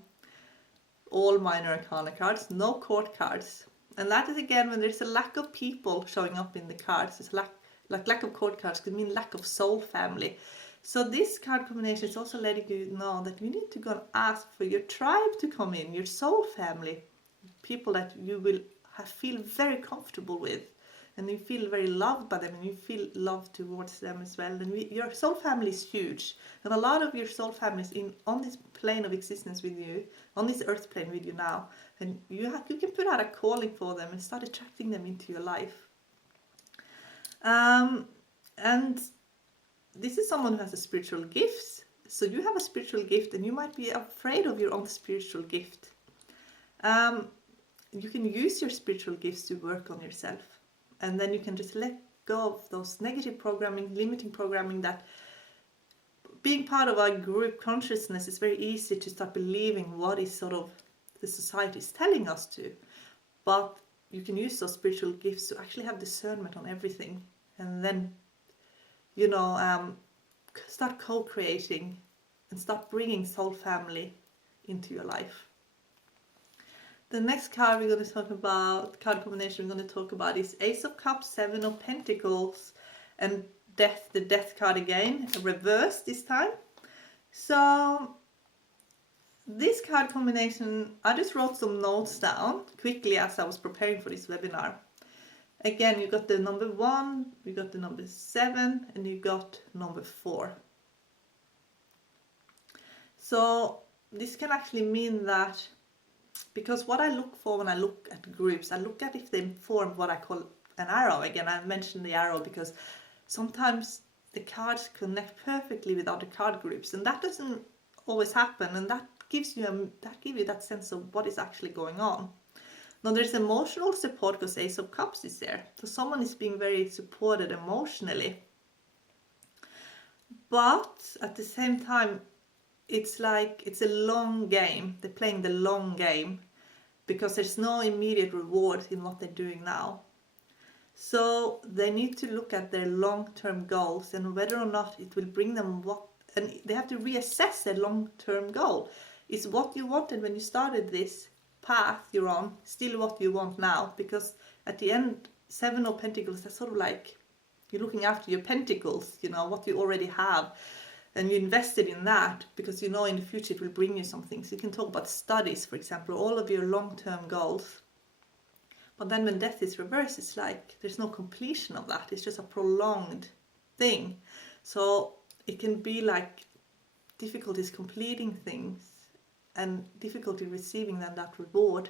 all minor arcana cards, no court cards. And that is again when there's a lack of people showing up in the cards. It's lack of court cards could mean lack of soul family. So this card combination is also letting you know that you need to go and ask for your tribe to come in, your soul family, people that you will feel very comfortable with. And you feel very loved by them, and you feel love towards them as well. And your soul family is huge, and a lot of your soul family is on this plane of existence with you, on this earth plane with you now. And you can put out a calling for them and start attracting them into your life. And this is someone who has a spiritual gift. So you have a spiritual gift, and you might be afraid of your own spiritual gift. You can use your spiritual gifts to work on yourself. And then you can just let go of those negative programming, limiting programming, that being part of our group consciousness is very easy to start believing what is sort of the society is telling us to. But you can use those spiritual gifts to actually have discernment on everything. And then, start co-creating and start bringing soul family into your life. The next card we're going to talk about, card combination we're going to talk about, is Ace of Cups, 7 of Pentacles, and Death, the Death card again, reversed this time. So this card combination, I just wrote some notes down quickly as I was preparing for this webinar. Again, you got the number 1, you got the number 7, and you got number 4. So this can actually mean that, because what I look for when I look at groups, I look at if they form what I call an arrow. Again, I mentioned the arrow because sometimes the cards connect perfectly with other card groups, and that doesn't always happen, and that gives you that sense of what is actually going on. Now there's emotional support because Ace of Cups is there, so someone is being very supported emotionally, but at the same time it's like it's a long game. They're playing the long game because there's no immediate reward in what they're doing now. So they need to look at their long-term goals and whether or not it will bring them and they have to reassess their long-term goal. Is what you wanted when you started this path you're on still what you want now? Because at the end, 7 of Pentacles, that's sort of like you're looking after your pentacles, what you already have. And you invested in that because in the future it will bring you something. So you can talk about studies, for example, all of your long-term goals. But then when Death is reversed, it's like there's no completion of that. It's just a prolonged thing. So it can be like difficulties completing things and difficulty receiving then that reward.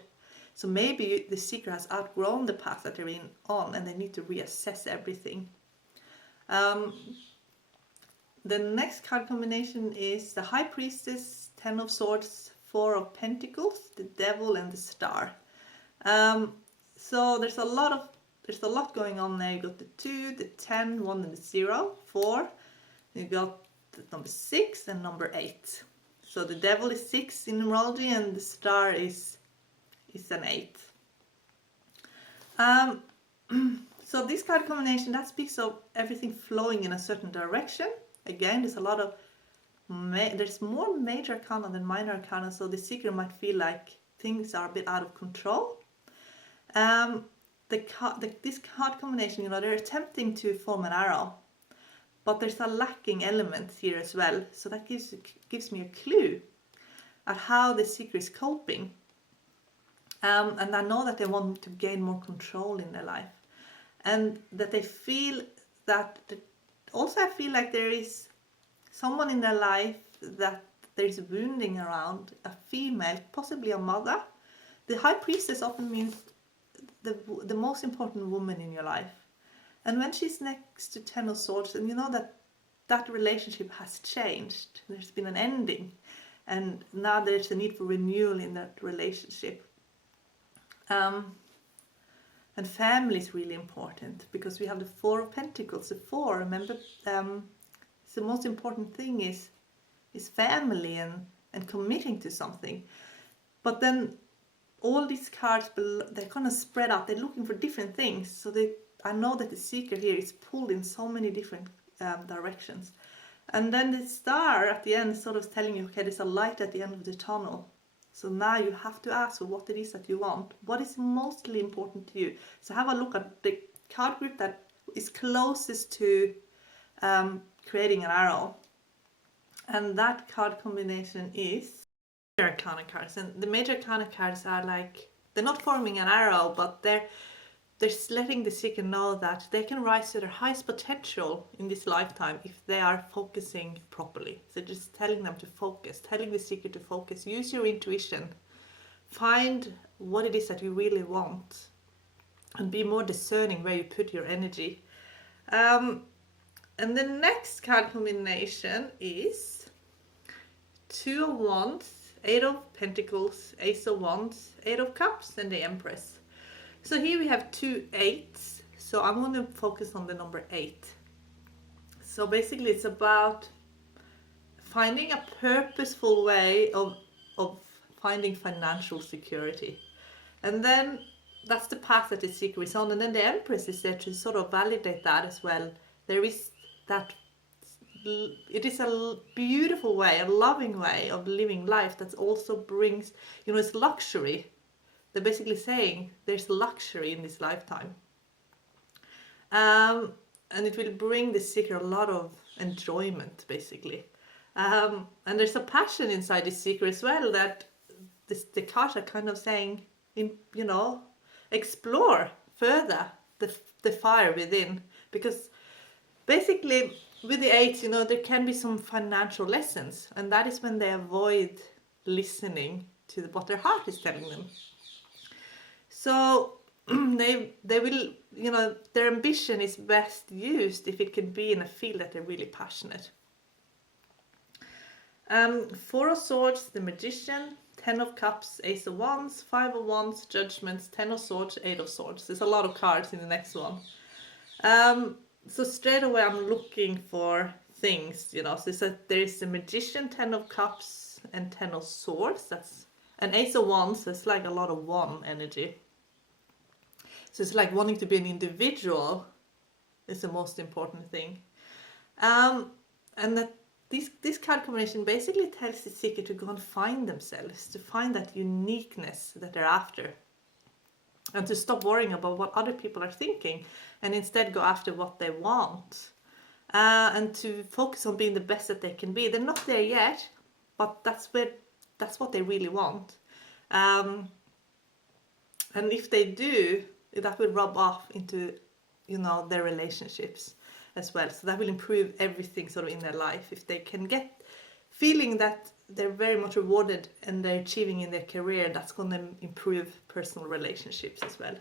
So maybe the seeker has outgrown the path that they're on and they need to reassess everything. The next card combination is the High Priestess, Ten of Swords, Four of Pentacles, the Devil and the Star. So there's a lot going on there. You got the 2, the 10, 1 and the 0, 4. You got the number 6 and number 8. So the Devil is 6 in numerology and the Star is an 8. So this card combination, that speaks of everything flowing in a certain direction. Again, there's a lot of there's more major arcana than minor arcana, so the seeker might feel like things are a bit out of control. This card combination, they're attempting to form an arrow, but there's a lacking element here as well. So that gives me a clue at how the seeker is coping. And I know that they want to gain more control in their life, and that they feel that. Also, I feel like there is someone in their life that there's wounding around, a female, possibly a mother. The High Priestess often means the most important woman in your life. And when she's next to Ten of Swords, and that relationship has changed, there's been an ending, and now there's a need for renewal in that relationship. And family is really important because we have the Four of Pentacles. The 4, remember, the most important thing is family and committing to something. But then all these cards, they're kind of spread out. They're looking for different things. So I know that the seeker here is pulled in so many different directions. And then the Star at the end is sort of telling you, okay, there's a light at the end of the tunnel. So now you have to ask for what it is that you want. What is mostly important to you? So have a look at the card group that is closest to creating an arrow. And that card combination is Major Arcana cards. And the Major Arcana cards are like, they're not forming an arrow, but they're letting the seeker know that they can rise to their highest potential in this lifetime if they are focusing properly. So just telling them to focus, telling the seeker to focus, use your intuition, find what it is that you really want, and be more discerning where you put your energy. And the next card combination is 2 of Wands, 8 of Pentacles, Ace of Wands, 8 of Cups, and the Empress. So here we have 2 8s, so I'm going to focus on the number 8. So basically it's about finding a purposeful way of finding financial security. And then that's the path that the seeker is on. And then the Empress is there to sort of validate that as well. There is that, it is a beautiful way, a loving way of living life that also brings, it's luxury. They're basically saying there's luxury in this lifetime. And it will bring the seeker a lot of enjoyment, basically. And there's a passion inside the seeker as well that the cards are kind of saying, explore further the fire within. Because basically with the 8, there can be some financial lessons. And that is when they avoid listening to what their heart is telling them. So they will, their ambition is best used if it can be in a field that they're really passionate. 4 of Swords, the Magician, 10 of Cups, Ace of Wands, 5 of Wands, Judgments, 10 of Swords, 8 of Swords. There's a lot of cards in the next one. So straight away I'm looking for things, So there is the Magician, 10 of Cups, and 10 of Swords. That's an Ace of Wands. It's like a lot of one energy. So it's like wanting to be an individual is the most important thing. And that this card combination basically tells the seeker to go and find themselves, to find that uniqueness that they're after. And to stop worrying about what other people are thinking and instead go after what they want. And to focus on being the best that they can be. They're not there yet, but that's what they really want. And if they do, that will rub off into, their relationships as well. So that will improve everything sort of in their life. If they can feeling that they're very much rewarded and they're achieving in their career, that's going to improve personal relationships as well.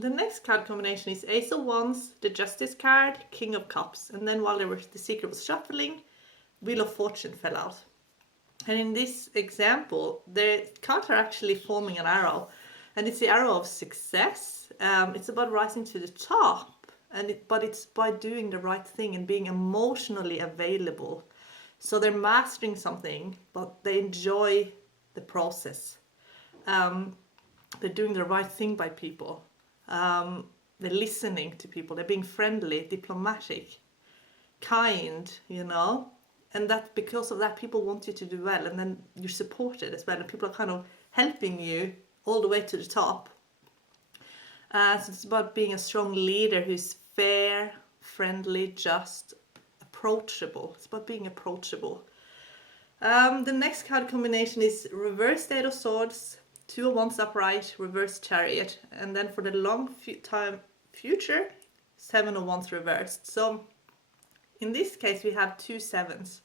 The next card combination is Ace of Wands, the Justice card, King of Cups, and then while the Seeker was shuffling, Wheel of Fortune fell out. And in this example, the cards are actually forming an arrow, and it's the arrow of success. It's about rising to the top, but it's by doing the right thing and being emotionally available. So they're mastering something, but they enjoy the process. They're doing the right thing by people. They're listening to people. They're being friendly, diplomatic, kind, you know. And that because of that, people want you to do well, and then you're supported as well. And people are kind of helping you all the way to the top. So it's about being a strong leader who's fair, friendly, just, approachable. It's about being approachable. The next card combination is Reverse Eight of Swords, Two of Wands upright, Reverse Chariot, and then for the long time future, Seven of Wands reversed. So in this case we have 2 sevens,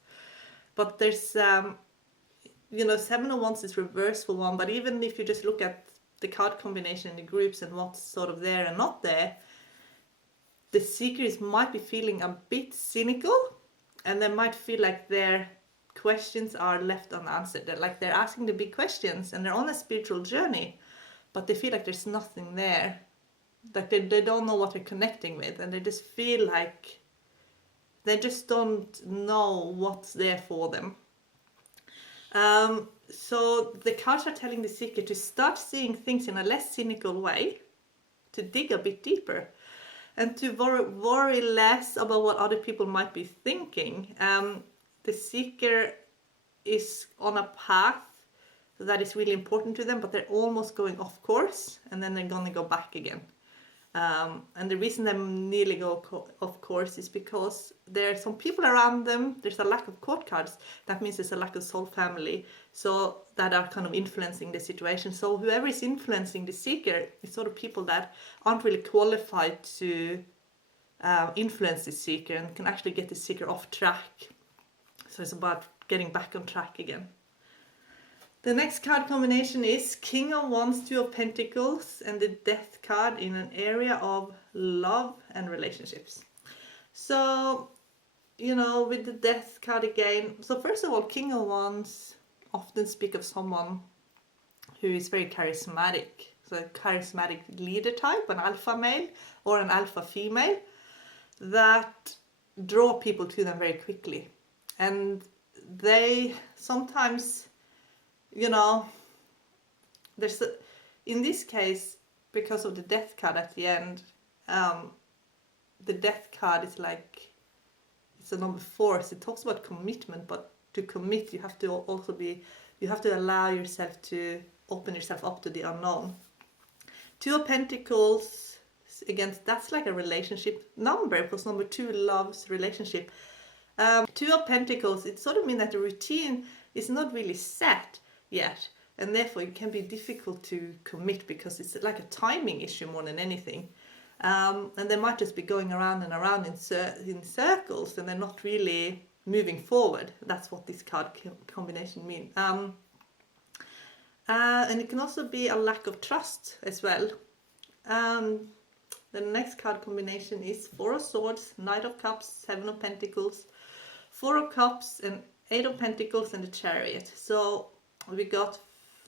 but there's Seven of Wands is reversed for one, but even if you just look at the card combination in the groups and what's sort of there and not there, the seekers might be feeling a bit cynical, and they might feel like their questions are left unanswered. They're asking the big questions and they're on a spiritual journey, but they feel like there's nothing there. Like they don't know what they're connecting with, and they just feel like they just don't know what's there for them. So the cards are telling the seeker to start seeing things in a less cynical way, to dig a bit deeper, and to worry less about what other people might be thinking. The seeker is on a path that is really important to them, but they're almost going off course, and then they're going to go back again. And the reason they nearly go off course is because there are some people around them. There's a lack of court cards. That means there's a lack of soul family, so that are kind of influencing the situation. So whoever is influencing the seeker is sort of people that aren't really qualified to influence the seeker and can actually get the seeker off track. So it's about getting back on track again. The next card combination is King of Wands, Two of Pentacles, and the Death card in an area of love and relationships. So, with the Death card again, so first of all, King of Wands often speak of someone who is very charismatic. So a charismatic leader type, an alpha male or an alpha female, that draw people to them very quickly. And they sometimes, in this case, because of the Death card at the end, the Death card is like, it's a number 4, so it talks about commitment, but to commit you have to allow yourself to open yourself up to the unknown. Two of Pentacles, again, that's like a relationship number, because number 2 loves relationship. Two of Pentacles, it sort of means that the routine is not really set yet, and therefore it can be difficult to commit because it's like a timing issue more than anything. And they might just be going around and around in circles, and they're not really moving forward. That's what this card combination means. And it can also be a lack of trust as well. The next card combination is Four of Swords, Knight of Cups, Seven of Pentacles, Four of Cups, and Eight of Pentacles, and the Chariot. So we got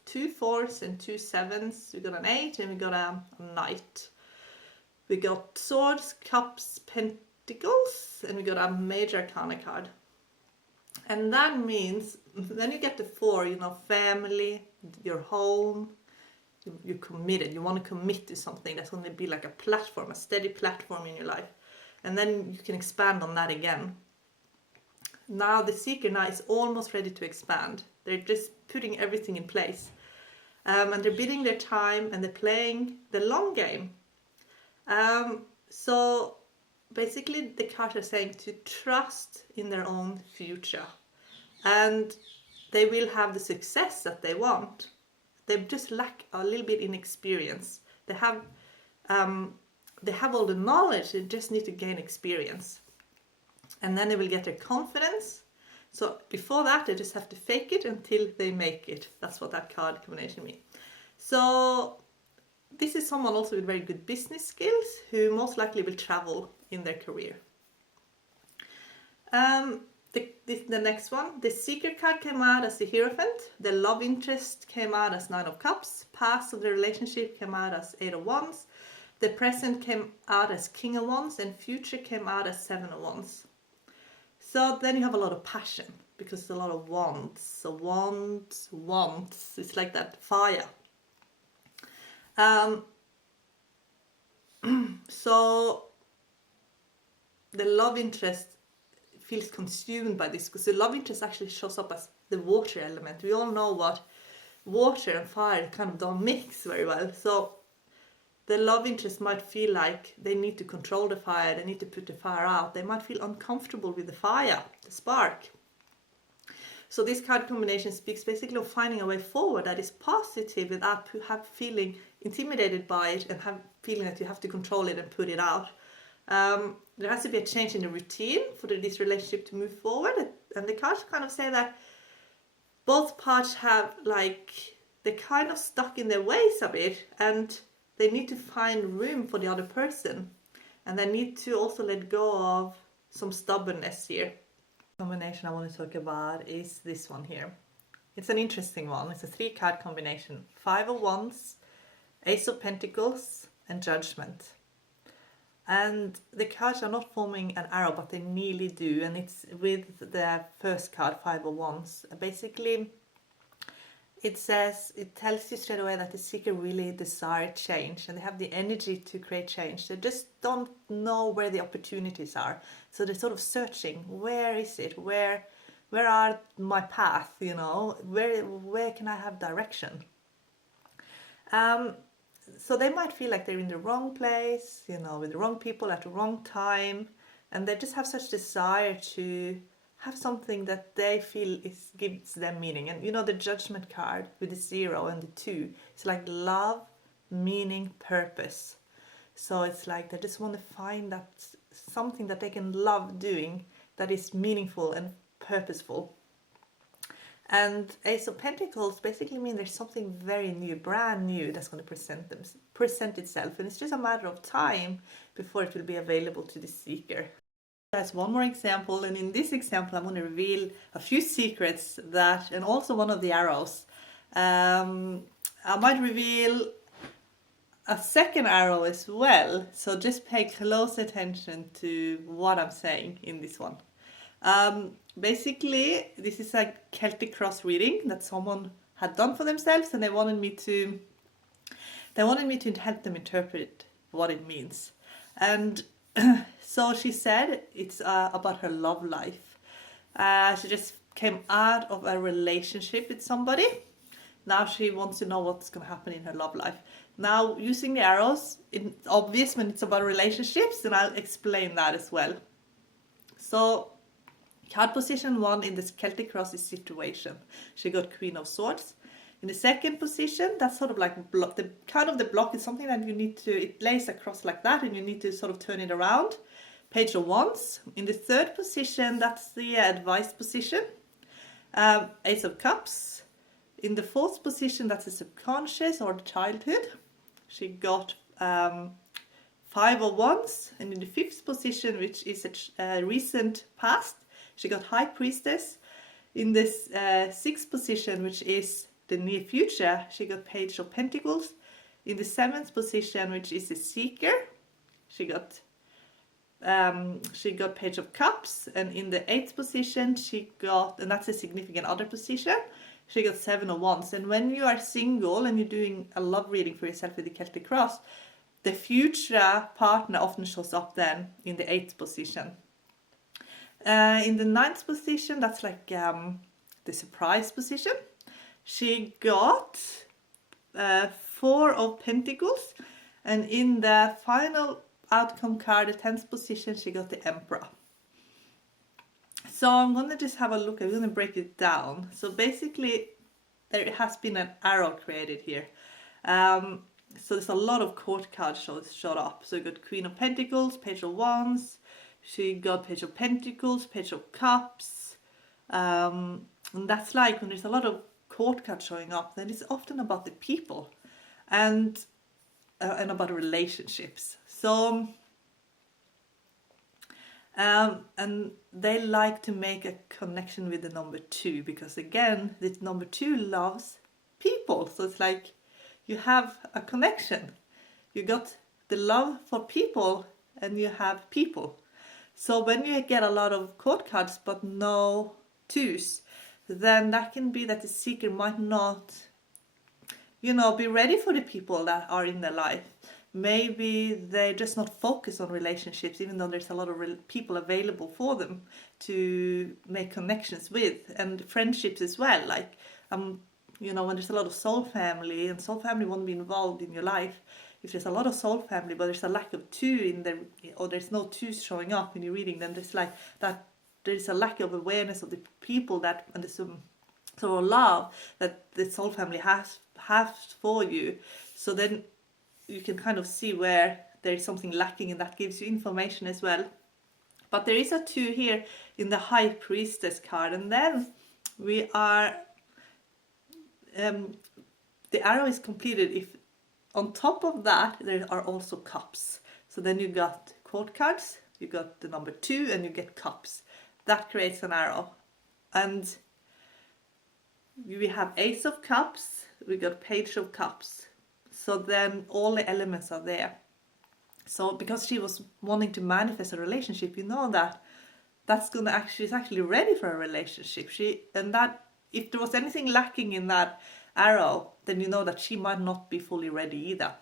2 4s and 2 7s. We got an 8 and we got a Knight. We got Swords, Cups, Pentacles, and we got a Major Arcana card. And that means, then you get the 4, family, your home, you're committed. You want to commit to something that's going to be like a platform, a steady platform in your life. And then you can expand on that again. Now the seeker is almost ready to expand. They're just putting everything in place. And they're bidding their time, and they're playing the long game. So basically the cards are saying to trust in their own future. And they will have the success that they want. They just lack a little bit in experience. They have they have all the knowledge, they just need to gain experience. And then they will get their confidence. So before that, they just have to fake it until they make it. That's what that card combination means. So this is someone also with very good business skills who most likely will travel in their career. The next one, the Seeker card came out as the Hierophant, the love interest came out as Nine of Cups, past of the relationship came out as Eight of Wands, the present came out as King of Wands, and future came out as Seven of Wands. So then you have a lot of passion, because it's a lot of wands. So wands, it's like that fire. So the love interest feels consumed by this, because the love interest actually shows up as the water element. We all know what water and fire kind of don't mix very well. So the love interest might feel like they need to control the fire, they need to put the fire out. They might feel uncomfortable with the fire, the spark. So this card combination speaks basically of finding a way forward that is positive without feeling intimidated by it and feeling that you have to control it and put it out. There has to be a change in the routine for this relationship to move forward. And the cards kind of say that both parts have they're kind of stuck in their ways a bit, and they need to find room for the other person. And they need to also let go of some stubbornness here. The combination I want to talk about is this one here. It's an interesting one. It's a 3-card combination. 5 of Wands, Ace of Pentacles, and Judgment. And the cards are not forming an arrow, but they nearly do. And it's with the first card, 5 of Wands. Basically, it tells you straight away that the seeker really desire change, and they have the energy to create change. They just don't know where the opportunities are. So they're sort of searching, where is it? Where are my path? Where can I have direction? So they might feel like they're in the wrong place, with the wrong people at the wrong time, and they just have such desire to have something that they feel gives them meaning. And the Judgment card with the 0 and the 2, it's like love, meaning, purpose. So it's like they just want to find that something that they can love doing that is meaningful and purposeful. And Ace of Pentacles basically means there's something very new, brand new, that's going to present itself, and it's just a matter of time before it will be available to the seeker. That's one more example, and in this example I'm going to reveal a few secrets and also one of the arrows. I might reveal a second arrow as well, so just pay close attention to what I'm saying in this one. Basically, this is a Celtic cross reading that someone had done for themselves, and they wanted me to help them interpret what it means. And so she said it's about her love life. She just came out of a relationship with somebody. Now she wants to know what's going to happen in her love life. Now, using the arrows, it's obvious when it's about relationships, and I'll explain that as well. So, card position 1 in this Celtic cross is situation. She got Queen of Swords. In the second position, that's sort of like the block is something that it lays across like that, and you need to sort of turn it around. Page of Wands. In the third position, that's the advice position. Ace of Cups. In the fourth position, that's the subconscious or the childhood. She got 5 of Wands. And in the fifth position, which is a recent past, she got High Priestess. In this sixth position, which is the near future, she got Page of Pentacles. In the seventh position, which is the Seeker, she got Page of Cups. And in the eighth position, and that's a significant other position, she got 7 of Wands. And when you are single and you're doing a love reading for yourself with the Celtic cross, the future partner often shows up then in the 8th position. In the 9th position, that's like the surprise position. She got 4 of Pentacles, and in the final outcome card, the 10th position, she got the Emperor. So I'm going to just have a look. I'm going to break it down. So basically, there has been an arrow created here. so there's a lot of court cards showed up. So you got Queen of Pentacles, Page of Wands, she got Page of Pentacles, Page of Cups. And that's like when there's a lot of court cards showing up, then it's often about the people and about relationships. So and they like to make a connection with the number 2, because again, this number 2 loves people. So it's like you have a connection. You got the love for people and you have people. So when you get a lot of court cards but no 2s, then that can be that the seeker might not, be ready for the people that are in their life. Maybe they're just not focused on relationships, even though there's a lot of people available for them to make connections with, and friendships as well. Like, when there's a lot of soul family, and soul family won't be involved in your life. If there's a lot of soul family, but there's a lack of 2 in there, or there's no 2s showing up in your reading, then there's like that. There's a lack of awareness of the people that, and there's some sort of love that the soul family has for you. So then you can kind of see where there is something lacking, and that gives you information as well. But there is a 2 here in the High Priestess card, and then we are the arrow is completed if on top of that there are also cups. So then you got court cards, you got the number 2, and you get cups. That creates an arrow. And we have Ace of Cups, we got Page of Cups. So then all the elements are there. So because she was wanting to manifest a relationship, she's actually ready for a relationship. That if there was anything lacking in that arrow, then you know that she might not be fully ready either.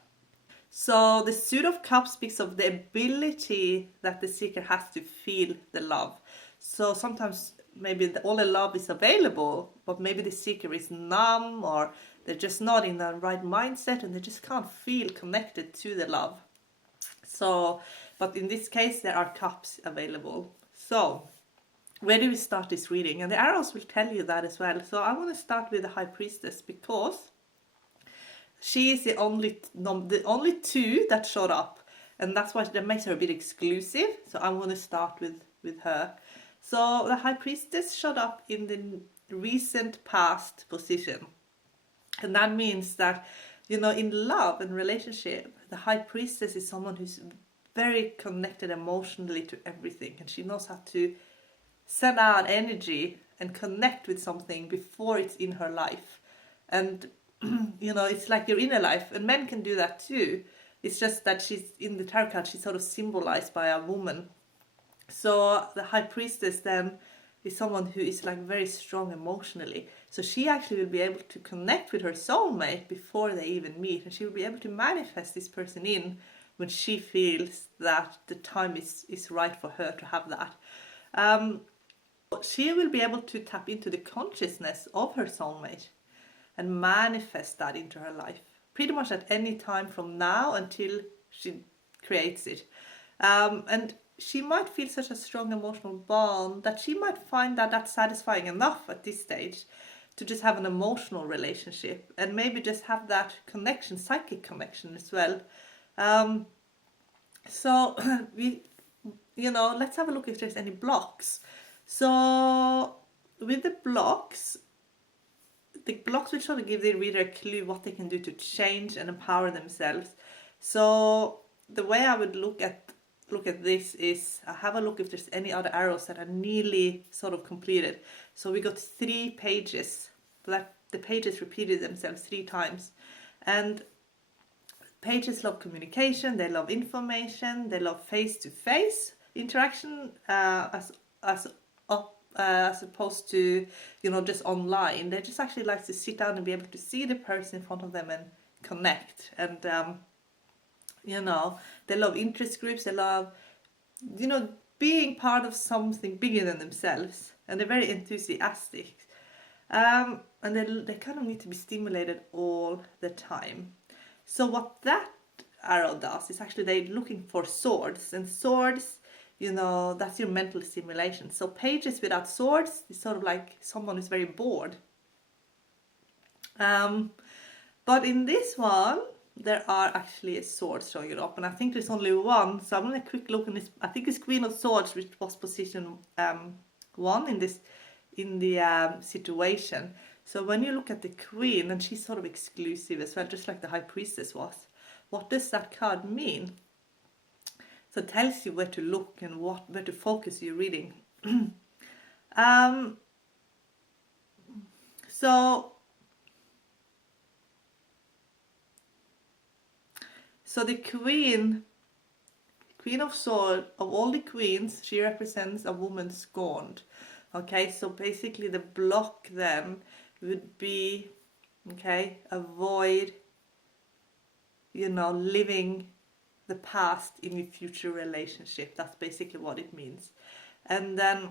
So the Suit of Cups speaks of the ability that the seeker has to feel the love. So sometimes maybe all the love is available, but maybe the seeker is numb, or they're just not in the right mindset, and they just can't feel connected to the love. So, but in this case, there are cups available. So, where do we start this reading? And the arrows will tell you that as well. So I want to start with the High Priestess, because she is the only 2 that showed up, and that's why that makes her a bit exclusive. So I'm going to start with her. So the High Priestess showed up in the recent past position. And that means that, in love and relationship, the High Priestess is someone who's very connected emotionally to everything. And she knows how to send out energy and connect with something before it's in her life. And, it's like your inner life. And men can do that too. It's just that she's in the tarot card, she's sort of symbolized by a woman. So the High Priestess then is someone who is like very strong emotionally. So she actually will be able to connect with her soulmate before they even meet. And she will be able to manifest this person in when she feels that the time is right for her to have that. She will be able to tap into the consciousness of her soulmate and manifest that into her life. Pretty much at any time from now until she creates it. And she might feel such a strong emotional bond that she might find that that's satisfying enough at this stage to just have an emotional relationship, and maybe just have that connection, psychic connection as well. So let's have a look if there's any blocks. So with the blocks will sort of give the reader a clue what they can do to change and empower themselves. So the way I would look at this is have a look if there's any other arrows that are nearly sort of completed. So we got 3 pages, but the pages repeated themselves 3 times. And pages love communication, they love information, they love face-to-face interaction as opposed to just online. They just actually like to sit down and be able to see the person in front of them and connect. And they love interest groups, they love being part of something bigger than themselves, and they're very enthusiastic, and they kind of need to be stimulated all the time. So what that arrow does is actually they're looking for swords, and swords, that's your mental stimulation. So pages without swords is sort of like someone who's very bored. But in this one, there are actually swords showing up, and I think there's only one, so I'm going to quick look in this. I think it's Queen of Swords, which was position 1 in this, in the situation. So when you look at the Queen, and she's sort of exclusive as well, just like the High Priestess was. What does that card mean? So it tells you where to look and where to focus your reading. So the Queen of Swords, of all the queens, she represents a woman scorned. Okay, so basically the block then would be, okay, avoid, living the past in your future relationship. That's basically what it means. And then,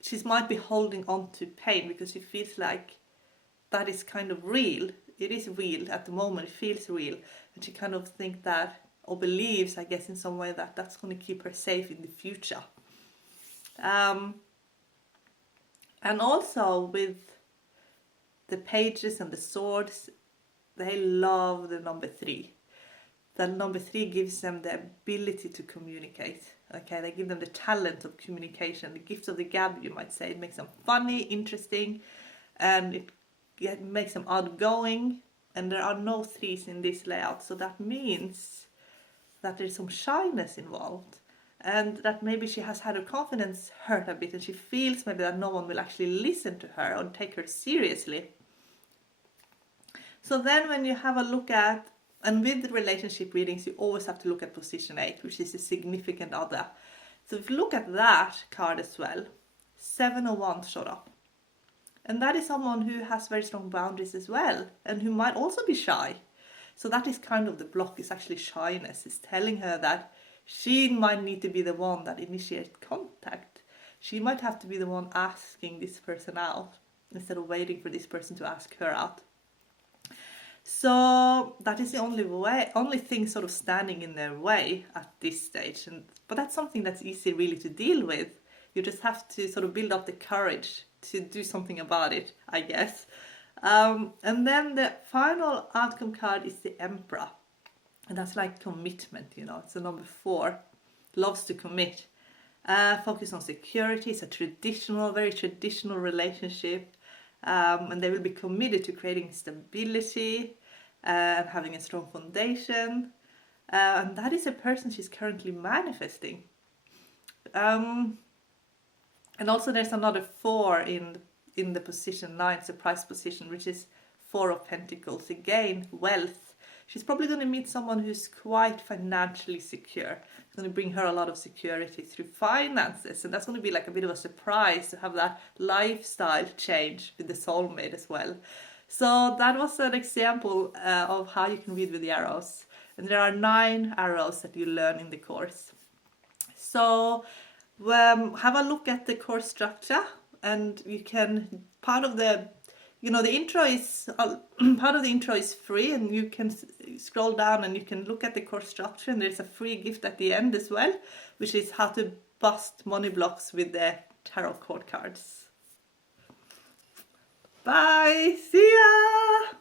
she might be holding on to pain because she feels like that is kind of real. It is real at the moment, it feels real. And she kind of thinks that, or believes, I guess, in some way that that's going to keep her safe in the future. And also with the pages and the swords, they love the number 3. The number 3 gives them the ability to communicate. Okay, they give them the talent of communication, the gift of the gab, you might say. It makes them funny, interesting, and it makes them outgoing. And there are no 3s in this layout, so that means that there's some shyness involved, and that maybe she has had her confidence hurt a bit, and she feels maybe that no one will actually listen to her or take her seriously. So then when you have a look at, and with the relationship readings, you always have to look at position 8, which is a significant other. So if you look at that card as well, 7 of Wands showed up. And that is someone who has very strong boundaries as well, and who might also be shy. So that is kind of the block, is actually shyness. It's telling her that she might need to be the one that initiates contact. She might have to be the one asking this person out instead of waiting for this person to ask her out. So that is the only thing sort of standing in their way at this stage. But that's something that's easy really to deal with. You just have to sort of build up the courage to do something about it, I guess. And then the final outcome card is the Emperor. And that's like commitment, it's the number 4. Loves to commit. Focus on security. It's a very traditional relationship. And they will be committed to creating stability and having a strong foundation. And that is a person she's currently manifesting. And also there's another 4 in the position 9, surprise position, which is 4 of Pentacles. Again, wealth. She's probably going to meet someone who's quite financially secure. It's going to bring her a lot of security through finances, and that's going to be like a bit of a surprise to have that lifestyle change with the soulmate as well. So that was an example of how you can read with the arrows. And there are 9 arrows that you learn in the course. So have a look at the course structure, and you can, part of the intro is part of the intro is free, and you can scroll down and you can look at the course structure, and there's a free gift at the end as well, which is how to bust money blocks with the tarot court cards. Bye, see ya!